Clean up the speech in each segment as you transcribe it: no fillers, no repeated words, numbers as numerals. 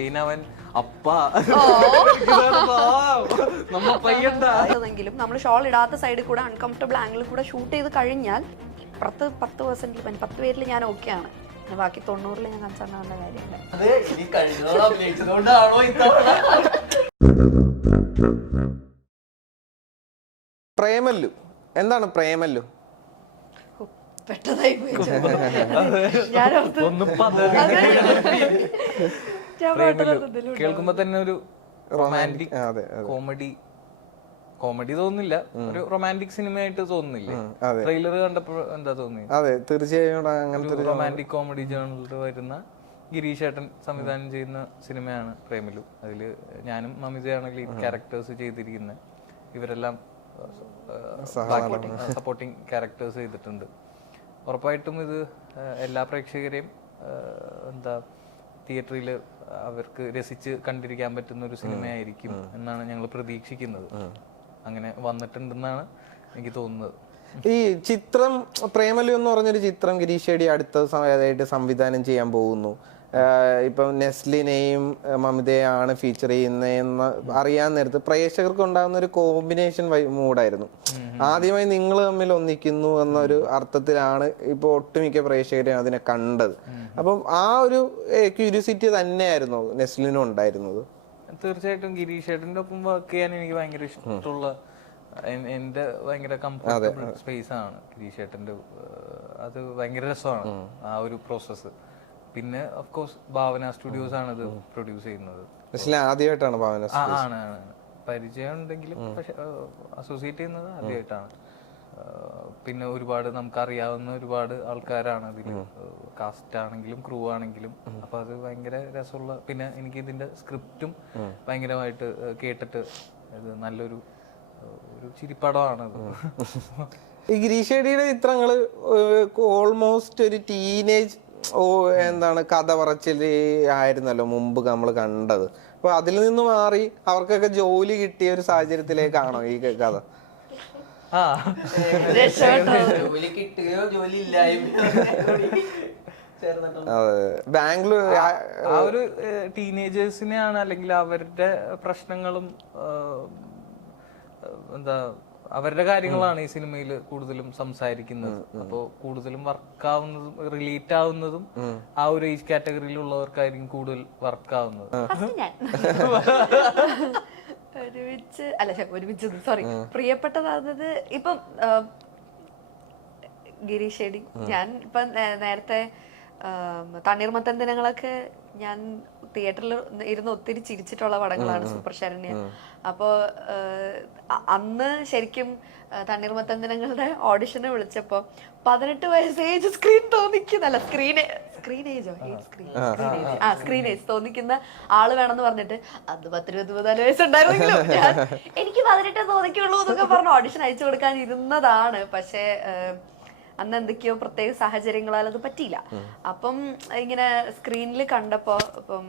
അവൻ അപ്പാ നമ്മ പയ്യണ്ടെങ്കിലും നമ്മൾ ഷോൾ ഇടാത്ത സൈഡിൽ കൂടെ അൺകംഫർട്ടബിൾ ആംഗിളിൽ കൂടെ ഷൂട്ട് ചെയ്ത് കഴിഞ്ഞാൽ 10% പേരിൽ ഞാൻ ഓക്കെയാണ്. ബാക്കി 90 ഞാൻ കൺസേൺ ആവേണ്ട കാര്യമില്ല. പ്രേമല്ലു എന്താണ് പ്രേമല്ലു? പെട്ടതായി പോയി. കേൾക്കുമ്പോ തന്നെ ഒരു റൊമാൻറ്റിക് കോമഡി തോന്നുന്നില്ല, ഒരു റൊമാൻറ്റിക് സിനിമയായിട്ട് തോന്നുന്നില്ലേ? ട്രെയിലർ കണ്ടപ്പോ എന്താ തോന്നി? അതെ, തീർച്ചയായും അങ്ങനത്തെ റൊമാൻറ്റിക് കോമഡി ജേണലിൽ വരുന്ന ഗിരീഷ് ഏട്ടൻ സംവിധാനം ചെയ്യുന്ന സിനിമയാണ് പ്രേമലു. അതില് ഞാനും മമിതയാണ് ലീഡ് ക്യാരക്ടേഴ്സ് ചെയ്തിരിക്കുന്നത്. ഇവരെല്ലാം സപ്പോർട്ടിങ് ക്യാരക്ടേഴ്സ് ചെയ്തിട്ടുണ്ട്. ഉറപ്പായിട്ടും ഇത് എല്ലാ പ്രേക്ഷകരെയും തിയേറ്ററിൽ അവർക്ക് രസിച്ച് കണ്ടിരിക്കാൻ പറ്റുന്ന ഒരു സിനിമയായിരിക്കും എന്നാണ് ഞങ്ങൾ പ്രതീക്ഷിക്കുന്നത്. അങ്ങനെ വന്നിട്ടുണ്ടെന്നാണ് എനിക്ക് തോന്നുന്നത്. ഈ ചിത്രം പ്രേമലു എന്ന് പറഞ്ഞൊരു ചിത്രം ഗിരീഷ് ഏടി അടുത്ത സമയത്തായിട്ട് സംവിധാനം ചെയ്യാൻ പോകുന്നു. ഇപ്പം നെസ്ലിനെയും മമിതയാണ് ഫീച്ചർ ചെയ്യുന്നതെന്ന് അറിയാൻ നേരത്ത് പ്രേക്ഷകർക്ക് ഉണ്ടാകുന്ന ഒരു കോമ്പിനേഷൻ മൂഡായിരുന്നു. ആദ്യമായി നിങ്ങൾ തമ്മിൽ ഒന്നിക്കുന്നു എന്നൊരു അർത്ഥത്തിലാണ് ഇപ്പോൾ ഒട്ടുമിക്ക പ്രേക്ഷകരും അതിനെ കണ്ടത്. അപ്പം ആ ഒരു ക്യൂരിയോസിറ്റി തന്നെയായിരുന്നു നെസ്ലിനും ഉണ്ടായിരുന്നത്. തീർച്ചയായിട്ടും ഗിരീഷ് ഏട്ടൻ്റെ ഒപ്പം വർക്ക് ചെയ്യാൻ എനിക്ക് ഭയങ്കര ഇഷ്ടമുള്ള, എന്റെ ഭയങ്കര കംഫർട്ടബിൾ സ്പേസ് ആണ് ഗിരീഷ് ഏട്ടൻ്റെ. അത് ഭയങ്കര രസമാണ് ആ ഒരു പ്രോസസ്സ്. പിന്നെ ഓഫ് കോഴ്സ് ഭാവന സ്റ്റുഡിയോസ് ആണ് ഇത് പ്രൊഡ്യൂസ് ചെയ്യുന്നത്. ആദ്യമായിട്ടാണ് ആണ് പരിചയം ഉണ്ടെങ്കിലും പക്ഷെ അസോസിയേറ്റ് ചെയ്യുന്നത് ആദ്യമായിട്ടാണ്. പിന്നെ ഒരുപാട് നമുക്കറിയാവുന്ന ഒരുപാട് ആൾക്കാരാണ് അതിൽ, കാസ്റ്റ് ആണെങ്കിലും ക്രൂ ആണെങ്കിലും. അപ്പൊ അത് ഭയങ്കര രസമുള്ള, പിന്നെ എനിക്ക് ഇതിന്റെ സ്ക്രിപ്റ്റും ഭയങ്കരമായിട്ട് കേട്ടിട്ട് ഇത് നല്ലൊരു ചിരിപ്പടമാണ്. ഈ ഗിരീഷ് ഏടിയുടെ ചിത്രങ്ങള് ഓൾമോസ്റ്റ് ഒരു ടീനേജ് കഥ പറച്ചില് ആയിരുന്നല്ലോ മുമ്പ് നമ്മൾ കണ്ടത്. അപ്പൊ അതിൽ നിന്ന് മാറി അവർക്കൊക്കെ ജോലി കിട്ടിയ ഒരു സാഹചര്യത്തിലേക്കാണോ ഈ കഥ? ബാംഗ്ലൂർ ആ ഒരു ടീനേജേഴ്സിനെയാണ്, അല്ലെങ്കിൽ അവരുടെ പ്രശ്നങ്ങളും അവരുടെ കാര്യങ്ങളാണ് ഈ സിനിമയിൽ കൂടുതലും സംസാരിക്കുന്നത്. അപ്പോൾ കൂടുതലും വർക്കാവുന്നതും റിലേറ്റ് ആവുന്നതും ആ ഒരു ഏജ് കാറ്റഗറിയിലുള്ളവർക്കായിരിക്കും കൂടുതൽ വർക്കാവുന്നത്. സോറി, പ്രിയപ്പെട്ടതാകുന്നത് ഇപ്പം ഗിരീഷ് ഏടി. ഞാൻ ഇപ്പൊ നേരത്തെ തണ്ണീർമത്തൻ ദിനങ്ങളൊക്കെ ഞാൻ തിയേറ്ററിൽ ഇരുന്ന് ഒത്തിരി ചിരിച്ചിട്ടുള്ള പടങ്ങളാണ് സൂപ്പർ ശരണ്യ. അപ്പോ അന്ന് ശരിക്കും തണ്ണീർമത്തൻ ദിനങ്ങളുടെ ഓഡിഷന് വിളിച്ചപ്പോ 18 വയസ്സ് ഏജ് സ്ക്രീൻ തോന്നിക്കുന്നല്ല സ്ക്രീൻ ഏജ് തോന്നിക്കുന്ന ആള് വേണമെന്ന് പറഞ്ഞിട്ട് അന്ന് 10-24 വയസ്സുണ്ടായിരുന്നെങ്കിലും എനിക്ക് 18 തോന്നിക്കുള്ളൂ എന്നൊക്കെ പറഞ്ഞ് ഓഡിഷൻ അയച്ചു കൊടുക്കാൻ ഇരുന്നതാണ്. പക്ഷേ അന്ന് എന്തൊക്കെയോ പ്രത്യേക സാഹചര്യങ്ങളാൽ അത് പറ്റിയില്ല. അപ്പം ഇങ്ങനെ സ്ക്രീനിൽ കണ്ടപ്പോ ഇപ്പം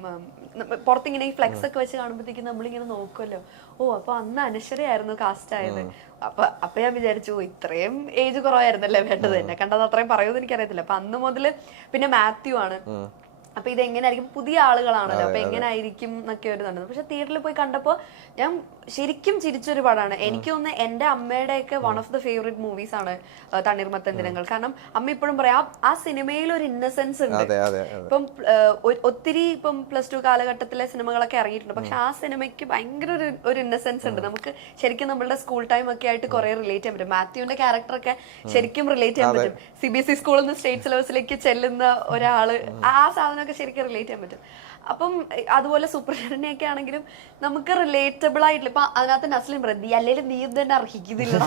പുറത്തിങ്ങനെ ഈ ഫ്ലെക്സ് ഒക്കെ വെച്ച് കാണുമ്പോഴത്തേക്കും നമ്മളിങ്ങനെ നോക്കുമല്ലോ, അപ്പൊ അന്ന് അനശ്വരയായിരുന്നു കാസ്റ്റ് ആയത്. അപ്പൊ ഞാൻ വിചാരിച്ചു ഇത്രയും ഏജ് കുറവായിരുന്നല്ലേ വേണ്ടത്, എന്നെ കണ്ടത് അത്രയും പറയുമെന്ന് എനിക്കറിയത്തില്ല. അപ്പൊ അന്ന് മുതല് പിന്നെ മാത്യു ആണ്. അപ്പൊ ഇത് എങ്ങനെയായിരിക്കും, പുതിയ ആളുകളാണല്ലോ, അപ്പൊ എങ്ങനെയായിരിക്കും എന്നൊക്കെ ഒരു ഇതുണ്ട്. പക്ഷെ തിയേറ്ററിൽ പോയി കണ്ടപ്പോ ഞാൻ ശരിക്കും ചിരിച്ചൊരു പടമാണ്. എനിക്ക് തോന്നുന്നു എന്റെ അമ്മയുടെയൊക്കെ one of the favourite movies ആണ് തണ്ണീർമത്തൻ ദിനങ്ങൾ. കാരണം അമ്മ ഇപ്പോഴും പറയാം ആ സിനിമയിൽ ഒരു ഇന്നസെൻസ് ഉണ്ട്. ഇപ്പം ഒത്തിരി ഇപ്പം +2 കാലഘട്ടത്തിലെ സിനിമകളൊക്കെ ഇറങ്ങിയിട്ടുണ്ട്, പക്ഷെ ആ സിനിമയ്ക്ക് ഭയങ്കര ഒരു ഇന്നസെൻസ് ഉണ്ട്. നമുക്ക് ശരിക്കും നമ്മളുടെ സ്കൂൾ ടൈം ഒക്കെ ആയിട്ട് കുറെ റിലേറ്റ് ചെയ്യാൻ പറ്റും. മാത്യുവിന്റെ ക്യാരക്ടറൊക്കെ ശരിക്കും റിലേറ്റ് ചെയ്യാൻ പറ്റും. CBSE സ്കൂളിൽ നിന്ന് സ്റ്റേറ്റ് സിലബസിലേക്ക് ചെല്ലുന്ന ഒരാള്, ആ സാധനം ശരിക്കും റിലേറ്റ് ചെയ്യാൻ പറ്റും. അപ്പം അതുപോലെ സൂപ്പർ ശരണ്യൊക്കെ ആണെങ്കിലും നമുക്ക് റിലേറ്റബിൾ ആയിട്ടില്ല. ഇപ്പൊ അതിനകത്ത് നസ്ലിൻ പ്രതി അല്ലെങ്കിൽ നീ തന്നെ അർഹിക്കുന്നില്ല,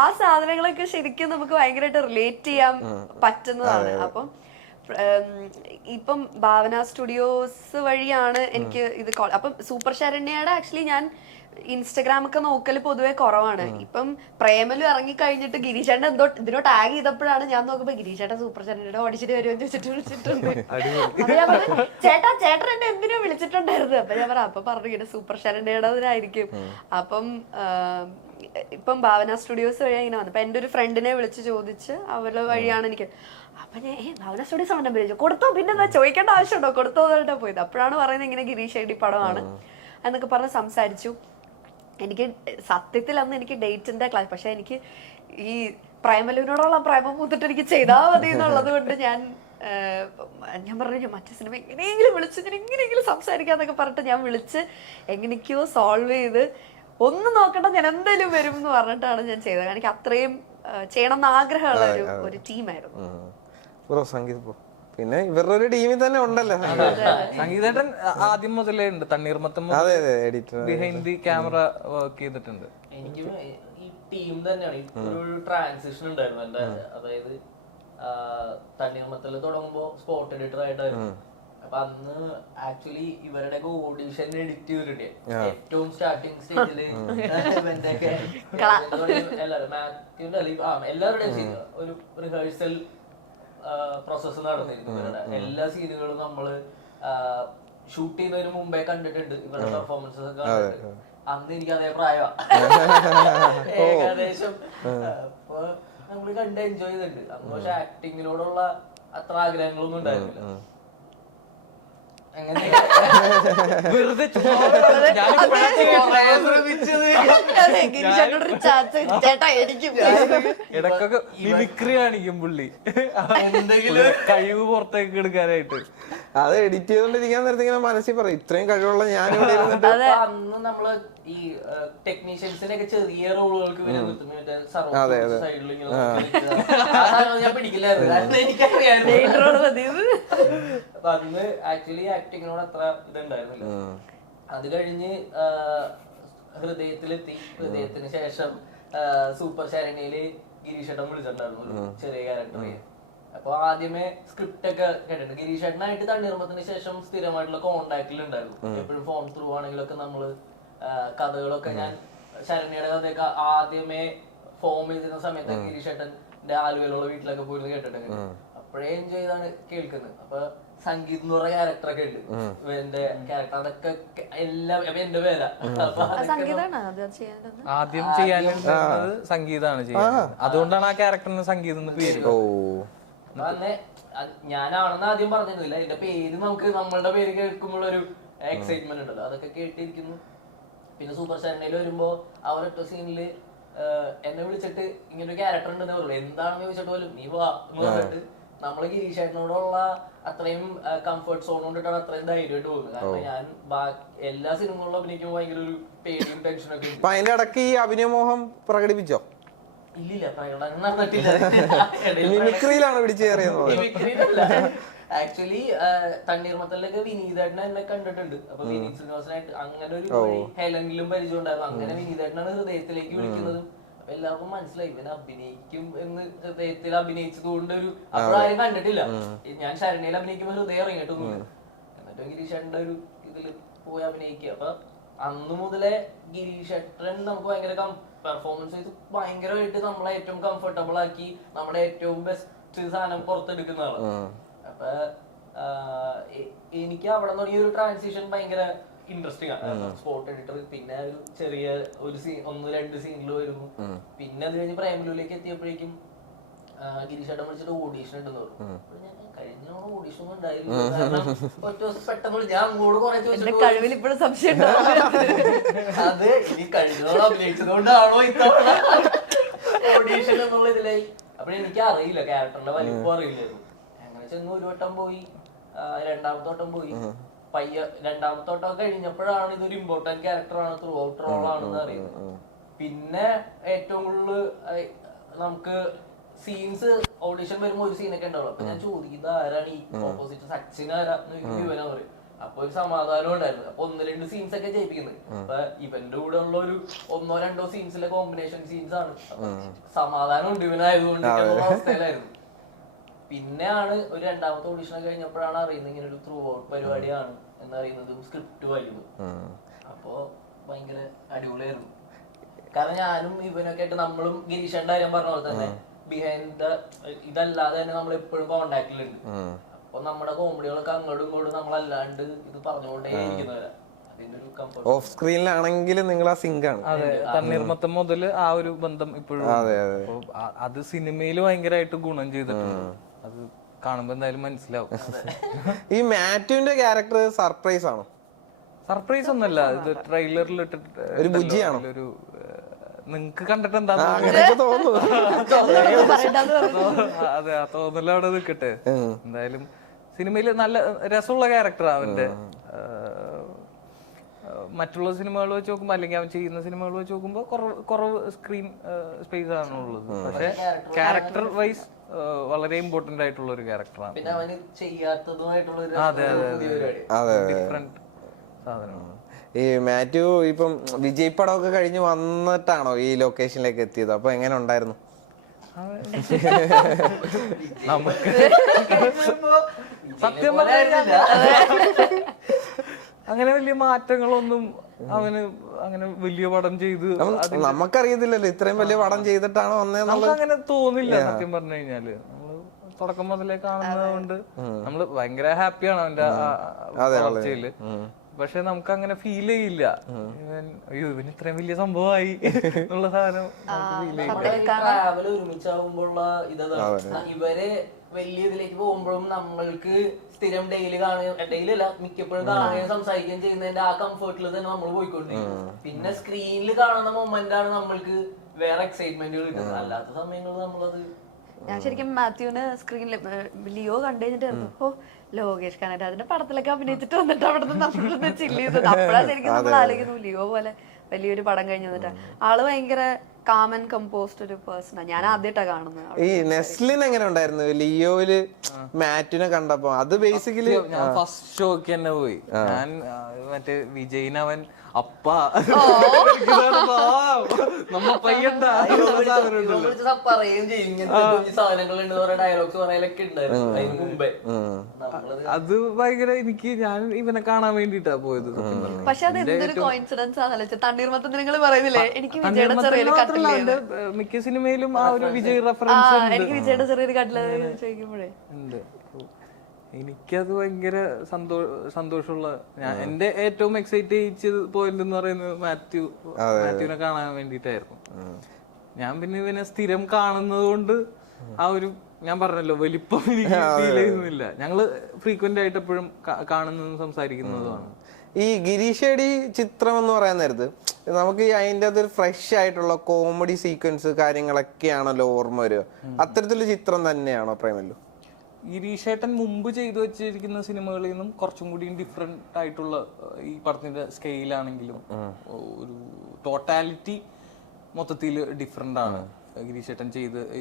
ആ സാധനങ്ങളൊക്കെ ശരിക്കും നമുക്ക് ഭയങ്കരമായിട്ട് റിലേറ്റ് ചെയ്യാൻ പറ്റുന്നതാണ്. അപ്പം ഇപ്പം ഭാവന സ്റ്റുഡിയോസ് വഴിയാണ് എനിക്ക് ഇത് അപ്പം സൂപ്പർ ശരണ്യയുടെ ആക്ച്വലി ഞാൻ ഇൻസ്റ്റഗ്രാം ഒക്കെ നോക്കല് പൊതുവെ കുറവാണ്. ഇപ്പം പ്രേമലു ഇറങ്ങി കഴിഞ്ഞിട്ട് ഗിരീഷേട്ടൻ എന്തോ ഇതിനോ ടാഗ് ചെയ്തപ്പോഴാണ് ഞാൻ നോക്കുമ്പോ ഗിരീഷേട്ടൻ സൂപ്പർ ശരണ്യയുടെ ഓഡിഷന് വരുമെന്ന് വെച്ചിട്ട് വിളിച്ചിട്ടുണ്ട്. അപ്പൊ ഞാൻ പറഞ്ഞു ചേട്ടൻ എന്നെ എന്തിനോ വിളിച്ചിട്ടുണ്ടായിരുന്നു. അപ്പൊ ഞാൻ പറഞ്ഞു ഇങ്ങനെ സൂപ്പർ ശരണ്യയുടേതിനായിരിക്കും. അപ്പം ഇപ്പം ഭാവന സ്റ്റുഡിയോസ് വഴി ഇങ്ങനെ വന്നു. അപ്പൊ എന്റെ ഒരു ഫ്രണ്ടിനെ വിളിച്ച് ചോദിച്ച് അവരുടെ വഴിയാണ് എനിക്ക്. അപ്പൊ ഞാൻ ഭാവന സ്റ്റുഡിയോസ് നമ്പർ ചോദിച്ചു, കൊടുത്തോ, പിന്നെ എന്താ ചോദിക്കേണ്ട ആവശ്യമുണ്ടോ, കൊടുത്തോ എന്നിട്ടാ പോയത്. അപ്പോഴാണ് പറയുന്നത് ഇങ്ങനെ ഗിരീഷ് ഷെഡി പടമാണ് എന്നൊക്കെ പറഞ്ഞ് സംസാരിച്ചു. എനിക്ക് സത്യത്തിൽ അന്ന് എനിക്ക് ഡേറ്റിന്റെ ക്ലാസ്, പക്ഷെ എനിക്ക് ഈ പ്രേമലുവിനോടുള്ള പ്രേമം മൂത്തിട്ട് എനിക്ക് ചെയ്താൽ മതി എന്നുള്ളത് കൊണ്ട് ഞാൻ പറഞ്ഞു മറ്റേ സിനിമ എങ്ങനെയെങ്കിലും വിളിച്ച് ഞാൻ എങ്ങനെയെങ്കിലും സംസാരിക്കാന്നൊക്കെ പറഞ്ഞിട്ട് ഞാൻ വിളിച്ച് എങ്ങനെയൊക്കെയോ സോൾവ് ചെയ്ത് ഒന്നും നോക്കണ്ട ഞാൻ എന്തായാലും വരും എന്ന് പറഞ്ഞിട്ടാണ് ഞാൻ ചെയ്തത്. എനിക്ക് അത്രയും ചെയ്യണം എന്ന് ആഗ്രഹമുള്ള ഒരു ടീമായിരുന്നു. സംഗീത് പിന്നെ ഇവരുടെ ഒരു ടീമിൽ തന്നെ ഉണ്ടല്ലോ സംഗീതേട്ടൻ ആദ്യം മുതലേ ഉണ്ട്, തണ്ണീർമത്തം ബിഹൈൻഡ് ദി ക്യാമറ വർക്ക് ചെയ്തിട്ടുണ്ട്. എനിക്ക് ഈ ടീം തന്നെയാണ് ഒരു ട്രാൻസിഷൻ ഉണ്ടായിരുന്നു എന്റെ, അതായത് തണ്ണീർമത്തല് തുടങ്ങുമ്പോ സ്പോട്ട് എഡിറ്റർ ആയിട്ടായിരുന്നു. അപ്പൊ അന്ന് ആക്ച്വലി ഇവരുടെ ഓഡിഷൻ എഡിറ്റ് ചെയ്തിട്ടേ ഏറ്റവും സ്റ്റാർട്ടിങ് സ്റ്റേജില് എല്ലാവരും മാത്യുവിന്റെ എല്ലാവരുടെയും ഒരു റിഹേഴ്സൽ പ്രോസസ് നടന്നിരുന്നു. ഇവരുടെ എല്ലാ സീനുകളും നമ്മള് ഷൂട്ട് ചെയ്യുന്നതിന് മുമ്പേ കണ്ടിട്ടുണ്ട്, ഇവരുടെ പെർഫോമൻസസ് ഒക്കെ കണ്ടിട്ട്. അന്ന് എനിക്ക് അതേ പ്രായമാണ് ഏകദേശം. അപ്പൊ നമ്മള് കണ്ട് എൻജോയ് ചെയ്തിട്ടുണ്ട് അന്ന്. പക്ഷെ ആക്ടിങ്ങിനോടുള്ള അത്ര ആഗ്രഹങ്ങളൊന്നും ഉണ്ടായിരുന്നില്ല. വെറുതെ ഇടക്കൊക്കെ മിമിക്രി കാണിക്കും പുള്ളി, എന്തെങ്കിലും കഴിവ് പുറത്തേക്ക് എടുക്കാനായിട്ട്. അത് എഡിറ്റ് ചെയ്തോണ്ടിരിക്കാൻ നേരത്തെ ഇങ്ങനെ മനസ്സിൽ പറയും ഇത്രയും കഴിവുള്ള ഞാനിവിടെ ഇരുന്നിട്ട്. അന്ന് നമ്മള് ഈ ടെക്നീഷ്യൻസിനൊക്കെ ചെറിയ റോളുകൾക്ക് സൈഡിൽ ഞാൻ പിടിക്കില്ലായിരുന്നു, എനിക്കറിയായിരുന്നു. അപ്പൊ അന്ന് ആക്ച്വലി ആക്ടിങ്ങിനോട് അത്ര ഇതുണ്ടായിരുന്നില്ല. അത് കഴിഞ്ഞ് ഹൃദയത്തിലെത്തി. ഹൃദയത്തിന് ശേഷം സൂപ്പർ ശരണ്യയില് ഗിരീഷേട്ടൻ വിളിച്ചിട്ടുണ്ടായിരുന്നു ഒരു ചെറിയ ക്യാരക്ടർ. അപ്പൊ ആദ്യമേ സ്ക്രിപ്റ്റ് ഒക്കെ കേട്ടിട്ടുണ്ട്. ഗിരീഷേട്ടനായിട്ട് തണ്ണീർമത്തിന് ശേഷം സ്ഥിരമായിട്ടുള്ള കോണ്ടാക്റ്റിൽ ഉണ്ടായിരുന്നു. എപ്പോഴും ഫോൺ ത്രൂ ആണെങ്കിലൊക്കെ നമ്മള് കഥകളൊക്കെ, ഞാൻ ശരണ്യയുടെ കഥയൊക്കെ ആദ്യമേ ഫോം ചെയ്തിരുന്ന സമയത്ത് ഗിരീഷേട്ടന്റെ ആലുവയിലുള്ള വീട്ടിലൊക്കെ പോയിരുന്നു കേട്ടിട്ടുണ്ട്. അപ്പോഴേ എൻജോയ് ചെയ്താണ് കേൾക്കുന്നത്. അപ്പൊ സംഗീത് എന്ന് പറഞ്ഞ ക്യാരക്ടറൊക്കെ ഉണ്ട്, എന്റെ ക്യാരക്ടർ, അതൊക്കെ എല്ലാം എന്റെ പേരാ. ആദ്യം ചെയ്യാനുള്ളത് സംഗീതാണ് ചെയ്യുന്നത്, അതുകൊണ്ടാണ് ആ ക്യാരക്ടറിന് സംഗീതം എന്ന് പേര്. അന്നെ ഞാനാണെന്ന് ആദ്യം പറഞ്ഞിരുന്നില്ല, എന്റെ പേര് നമുക്ക് നമ്മളുടെ പേര് കേൾക്കുമ്പോഴൊരു എക്സൈറ്റ്മെന്റ് ഉണ്ടല്ലോ, അതൊക്കെ കേട്ടിരിക്കുന്നു. പിന്നെ സൂപ്പർ ശരണ്യയിൽ വരുമ്പോ അവരൊറ്റ സീനില് എന്നെ വിളിച്ചിട്ട് ഇങ്ങനെ ഒരു ക്യാരക്ടർ ഉണ്ടെന്ന് പറയുള്ളൂ. എന്താണെന്ന് ചോദിച്ചിട്ട് പോലും നീ വാ എന്ന് പറഞ്ഞിട്ട് നമ്മള് ഗിരീഷേട്ടനോടുള്ള അത്രയും കംഫർട്ട് സോൺ കൊണ്ടിട്ടാണ് അത്രയും ധൈര്യമായിട്ട് പോകുന്നത്. കാരണം ഞാൻ എല്ലാ സിനിമകളിലും അഭിനയിക്കുമ്പോൾ ഭയങ്കര ഒരു പേടിയും ടെൻഷനൊക്കെ ഉണ്ട്. അതിന്റെ ഇടയ്ക്ക് ഈ അഭിനയമോഹം പ്രകടിപ്പിച്ചോ? ഇല്ലില്ല, പ്രകടനം നടന്നിട്ടില്ല. ആക്ച്വലി തണ്ണീർമത്തലിലൊക്കെ വിനീതേട്ടനെ എന്നെ കണ്ടിട്ടുണ്ട്. അപ്പൊ വിനീത് ശ്രീനിവാസനായിട്ട് അങ്ങനെ ഒരു ഹെലനിലും പരിചയം ഉണ്ടായിരുന്നു. അങ്ങനെ വിനീതേട്ടനാണ് ഹൃദയത്തിലേക്ക് വിളിക്കുന്നതും. അപ്പൊ എല്ലാവർക്കും മനസ്സിലായി ഇവനെ അഭിനയിക്കും എന്ന്. ഹൃദയത്തിൽ അഭിനയിച്ചത് കൊണ്ട് ഒരു അപ്പോഴാരും കണ്ടിട്ടില്ല. ഞാൻ ശരണ്യയിൽ അഭിനയിക്കുമ്പോൾ ഹൃദയം ഇറങ്ങിയിട്ടൊന്നുമില്ല. എന്നിട്ട് ഗിരീഷേട്ടന്റെ ഒരു ഇതില് പോയി അഭിനയിക്കുക. അപ്പൊ അന്ന് മുതലേ ഗിരീഷേട്ടൻ നമുക്ക് ഭയങ്കര പെർഫോമൻസ് ചെയ്ത് ഭയങ്കരമായിട്ട് നമ്മളെ ഏറ്റവും കംഫർട്ടബിൾ ആക്കി നമ്മുടെ ഏറ്റവും ബെസ്റ്റ് സാധനം പുറത്തെടുക്കുന്നതാണ്. അപ്പൊ എനിക്ക് അവിടെ തുടങ്ങിയ ഒരു ട്രാൻസിഷൻ ഭയങ്കര ഇൻട്രസ്റ്റിംഗ് ആണ്. സ്പോട്ട് എഡിറ്റർ, പിന്നെ ഒരു ചെറിയ ഒരു സീൻ, 1-2 സീനിൽ വരുന്നു. പിന്നെ അത് കഴിഞ്ഞ് പ്രേമലുവിലേക്ക് എത്തിയപ്പോഴേക്കും ഗിരീഷേട്ടൻ വിളിച്ചിട്ട് ഓഡീഷൻ ഉണ്ടെന്ന് പറഞ്ഞു. കഴിഞ്ഞ ഓഡീഷൻ ഒന്നും ഉണ്ടായില്ല. ഒറ്റ ദിവസം പെട്ടെന്ന് ഞാൻ അങ്ങോട്ട് കുറെ ചോദിച്ചിട്ട് അത് ഇനി കഴിഞ്ഞോളം അഭിനയിച്ചതുകൊണ്ടാണോ ഇത്തവണ ഓഡീഷൻ എന്നുള്ള ഇതിലായി. അപ്പൊ എനിക്ക് അറിയില്ല, ക്യാരക്ടറിന്റെ വലിപ്പം അറിയില്ലായിരുന്നു. അങ്ങനെ ചെന്ന് ഒരു വട്ടം പോയി, രണ്ടാമത്തെ വട്ടം പോയി. രണ്ടാമത്തെ വട്ടം കഴിഞ്ഞപ്പോഴാണ് ഇതൊരു ഇമ്പോർട്ടന്റ് ക്യാരക്ടറാണ്, ത്രൂ ഔട്ട് റോൾ ആണെന്ന് അറിയുന്നത്. പിന്നെ ഏറ്റവും കൂടുതൽ നമുക്ക് സീൻസ് ഓഡിഷൻ വരുമ്പോ ഒരു സീനൊക്കെ ഉണ്ടാവുള്ളൂ. അപ്പൊ ഞാൻ ചോദിക്കുന്നത് ആരാണ് ഈ ഓപ്പോസിറ്റ്, സച്ചിൻ ആരാന്ന് ഇവനാ പറയും. അപ്പൊ ഒരു സമാധാനം ഉണ്ടായിരുന്നു. അപ്പൊ 1-2 സീൻസ് ഒക്കെ ചെയ്യിപ്പിക്കുന്നത്. അപ്പൊ ഇവന്റെ കൂടെ ഉള്ള ഒരു 1-2 സീൻസിലെ കോമ്പിനേഷൻ സീൻസ് ആണ്. സമാധാനം ഉണ്ട് ഇവനായതുകൊണ്ട് അവസ്ഥയിലായിരുന്നു. പിന്നെയാണ് ഒരു രണ്ടാമത്തെ ഓഡിഷൻ കഴിഞ്ഞപ്പോഴാണ് അറിയുന്നത് ഇങ്ങനെ ഒരു ത്രൂ ഔട്ട് പരിപാടിയാണ് എന്നറിയുന്നതും സ്ക്രിപ്റ്റ് വായിക്കുന്നു. അപ്പോ ഭയങ്കര അടിപൊളിയായിരുന്നു. കാരണം ഞാനും ഇവനൊക്കെ ആയിട്ട് നമ്മളും ഗിരീഷേട്ടന്റെ കാര്യം പറഞ്ഞ പോലെ തന്നെ ബിഹൈൻഡ് ദ ഇതല്ലാതെ തന്നെ നമ്മൾ എപ്പോഴും കോണ്ടാക്റ്റിലുണ്ട്. അപ്പൊ നമ്മുടെ കോമഡികളൊക്കെ അങ്ങോട്ടും ഇങ്ങോട്ടും നമ്മളല്ലാണ്ട് ഇത് പറഞ്ഞുകൊണ്ടേ ഇരിക്കുന്നവരാ. അത് പിന്നെ ഒരു കംഫർട്ട്. ഓഫ് സ്ക്രീനിലാണെങ്കിലും നിങ്ങൾ ആ സിങ്ക് ആണ്. അതെ, തണ്ണീർമത്തം മുതൽ ആ ഒരു ബന്ധം ഇപ്പോഴും അപ്പൊ അത് സിനിമയിൽ ഭയങ്കരമായിട്ട് ഗുണം ചെയ്തിട്ടുണ്ട്. അത് കാണുമ്പോ എന്തായാലും മനസ്സിലാവും. ഈ മാത്യുവിന്റെ ക്യാരക്ടർ സർപ്രൈസ് ആണോ? സർപ്രൈസ് ഒന്നല്ല, ഇത് ട്രെയിലറിൽ ഇട്ടിട്ട് ഒരു ബുജ്ജിയാണോ? ഒരു നിങ്ങക്ക് കണ്ടിട്ട് എന്താ അങ്ങനെയൊക്കെ തോന്നുന്നു. അതെ, ആ തോന്നല അവിടെ നിൽക്കട്ടെ. എന്തായാലും സിനിമയിൽ നല്ല രസമുള്ള ക്യാരക്ടറാണ് അവന്റെ. മറ്റുള്ള സിനിമകൾ വെച്ച് നോക്കുമ്പോ, അല്ലെങ്കിൽ അവൻ ചെയ്യുന്ന സിനിമകൾ വെച്ച് നോക്കുമ്പോ കുറവ് സ്ക്രീൻ സ്പേസ് ആണുള്ളത്. പക്ഷെ ക്യാരക്ടർ വൈസ് വളരെ ഇമ്പോർട്ടന്റ് ആയിട്ടുള്ള ഒരു ക്യാരക്ടറാണ്. പിന്നെ അവന് ചെയ്യാത്തതുമായിട്ടുള്ള ഒരു അതെ അതെ അതെ, ഡിഫറെന്റ് സാധനമാണ്. ഈ മാത്യു ഇപ്പം വിജയ് പടമൊക്കെ കഴിഞ്ഞ് വന്നിട്ടാണോ ഈ ലൊക്കേഷനിലേക്ക് എത്തിയത്? അപ്പൊ എങ്ങനെ ഉണ്ടായിരുന്നു? നമുക്ക് സത്യം പറഞ്ഞ അങ്ങനെ വലിയ മാറ്റങ്ങളൊന്നും അവന് അങ്ങനെ വലിയ പടം ചെയ്ത് നമുക്കറിയത്തില്ലല്ലോ ഇത്രയും വലിയ പടം ചെയ്തിട്ടാണോ വന്നേന്നുള്ളത്. നമുക്ക് അങ്ങനെ തോന്നില്ല സത്യം പറഞ്ഞു കഴിഞ്ഞാല്. നമ്മള് തുടക്കം മുതലേ കാണുന്നത് കൊണ്ട് നമ്മള് ഭയങ്കര ഹാപ്പിയാണ് അവന്റെ വളർച്ചയില്. പക്ഷെ നമുക്ക് അങ്ങനെ ഫീൽ ചെയ്യില്ല ഇവന് ഇത്രയും വലിയ സംഭവമായി എന്നുള്ള സാധനം ഫീൽ ചെയ്യില്ല. ട്രാവൽ ഒരുമിച്ചാകുമ്പോഴുള്ള ഇതാണ്. ഇവരെ വലിയ ഇതിലേക്ക് പോകുമ്പോഴും നമ്മൾക്ക് സ്ഥിരം ഡെയിലി കാണുകയും, ഡെയിലി അല്ല മിക്കപ്പോഴും കാണുകയും സംസാരിക്കുകയും ചെയ്യുന്നതിന്റെ ആ കംഫർട്ടിൽ തന്നെ നമ്മൾ പോയിക്കൊണ്ടിരിക്കും. പിന്നെ സ്ക്രീനിൽ കാണുന്ന മൊമെന്റ് ആണ് നമ്മൾക്ക് വേറെ എക്സൈറ്റ്മെന്റുകൾ കിട്ടുന്നത്. അല്ലാത്ത സമയങ്ങളിൽ നമ്മളത് ഞാൻ ശരിക്കും മാത്യുവിന് സ്ക്രീനിൽ ലിയോ കണ്ടു കഴിഞ്ഞിട്ടായിരുന്നു ഓ ലോകേഷ് കനക അതിന്റെ പടത്തിലൊക്കെ അഭിനയിച്ചിട്ട് വന്നിട്ട് അവിടെ നിന്ന് നമ്മളൊന്ന് ചില്ല് ചെയ്തത്. അപ്പോഴാണ് ശരിക്കും നമ്മൾ ആലോചിക്കുന്നു ലിയോ പോലെ വലിയൊരു പടം കഴിഞ്ഞു വന്നിട്ട്. ആള് ഭയങ്കര കാം ആൻഡ് കമ്പോസ്ഡ് ഒരു പേഴ്സണാണ്. ഞാൻ ആദ്യമായിട്ടാണ് കാണുന്നത്. ഈ നെസ്ലിൻ എങ്ങനെ ഉണ്ടായിരുന്നു ലിയോയില് മാറ്റിനെ കണ്ടപ്പോ? അത് ബേസിക്കലി ഞാൻ ഫസ്റ്റ് ഷോക്ക് തന്നെ പോയി. ഞാൻ മറ്റേ വിജയിനവൻ അപ്പ നമ്മ പയ്യണ്ട പറയുകയും ചെയ്യും ഇങ്ങനത്തെ സാധനങ്ങളുണ്ട്, ഡയലോഗ്സ് പറയലൊക്കെ ഉണ്ടായിരുന്നു അതിന് മുമ്പേ. അത് ഭയങ്കര ഞാൻ ഇവനെ കാണാൻ വേണ്ടിട്ടാ പോയത്. പക്ഷെ അത് എന്തൊരു കോയിൻസിഡൻസ് ആണല്ലോ. തണ്ണീർമത്തം നിങ്ങൾ പറയുന്നില്ലേ, എനിക്ക് വിജയുടെ ചെറിയൊരു കട്ടില്, മിക്ക സിനിമയിലും ആ ഒരു വിജയ് റെഫറൻസ് എനിക്ക് വിജയുടെ ചെറിയൊരു കട്ടില് ചോദിക്കുമ്പോഴേ ഉണ്ട്. എനിക്കത് ഭയങ്കര സന്തോഷമുള്ള, എന്റെ ഏറ്റവും എക്സൈറ്റ് ചെയ്യിച്ചത് പോയിന്റ് എന്ന് പറയുന്നത് മാത്യുവിനെ കാണാൻ വേണ്ടിട്ടായിരുന്നു. ഞാൻ പിന്നെ ഇവനെ സ്ഥിരം കാണുന്നത് കൊണ്ട് ആ ഒരു, ഞാൻ പറഞ്ഞല്ലോ, വലിപ്പം എനിക്ക് ഫീൽ ചെയ്യുന്നില്ല. ഞങ്ങള് ഫ്രീക്വന്റ് ആയിട്ട് എപ്പോഴും കാണുന്നതും സംസാരിക്കുന്നതുമാണ്. ഈ ഗിരീഷേടി ചിത്രം എന്ന് പറയാൻ നേരത്ത് നമുക്ക് അതിൻ്റെ അതൊരു ഫ്രഷ് ആയിട്ടുള്ള കോമഡി സീക്വൻസ് കാര്യങ്ങളൊക്കെയാണല്ലോ ഓർമ്മ വരിക. അത്തരത്തിലൊരു ചിത്രം തന്നെയാണോ പ്രേമല്ലു? ഗിരീഷേട്ടൻ മുമ്പ് ചെയ്തു വെച്ചിരിക്കുന്ന സിനിമകളിൽ നിന്നും കുറച്ചും കൂടി ഡിഫറെന്റ് ആയിട്ടുള്ള ഈ പടത്തിന്റെ സ്കെയിലാണെങ്കിലും ഒരു ടോട്ടാലിറ്റി മൊത്തത്തിൽ ഡിഫറെന്റ് ആണ്. ഗിരീഷേട്ടൻ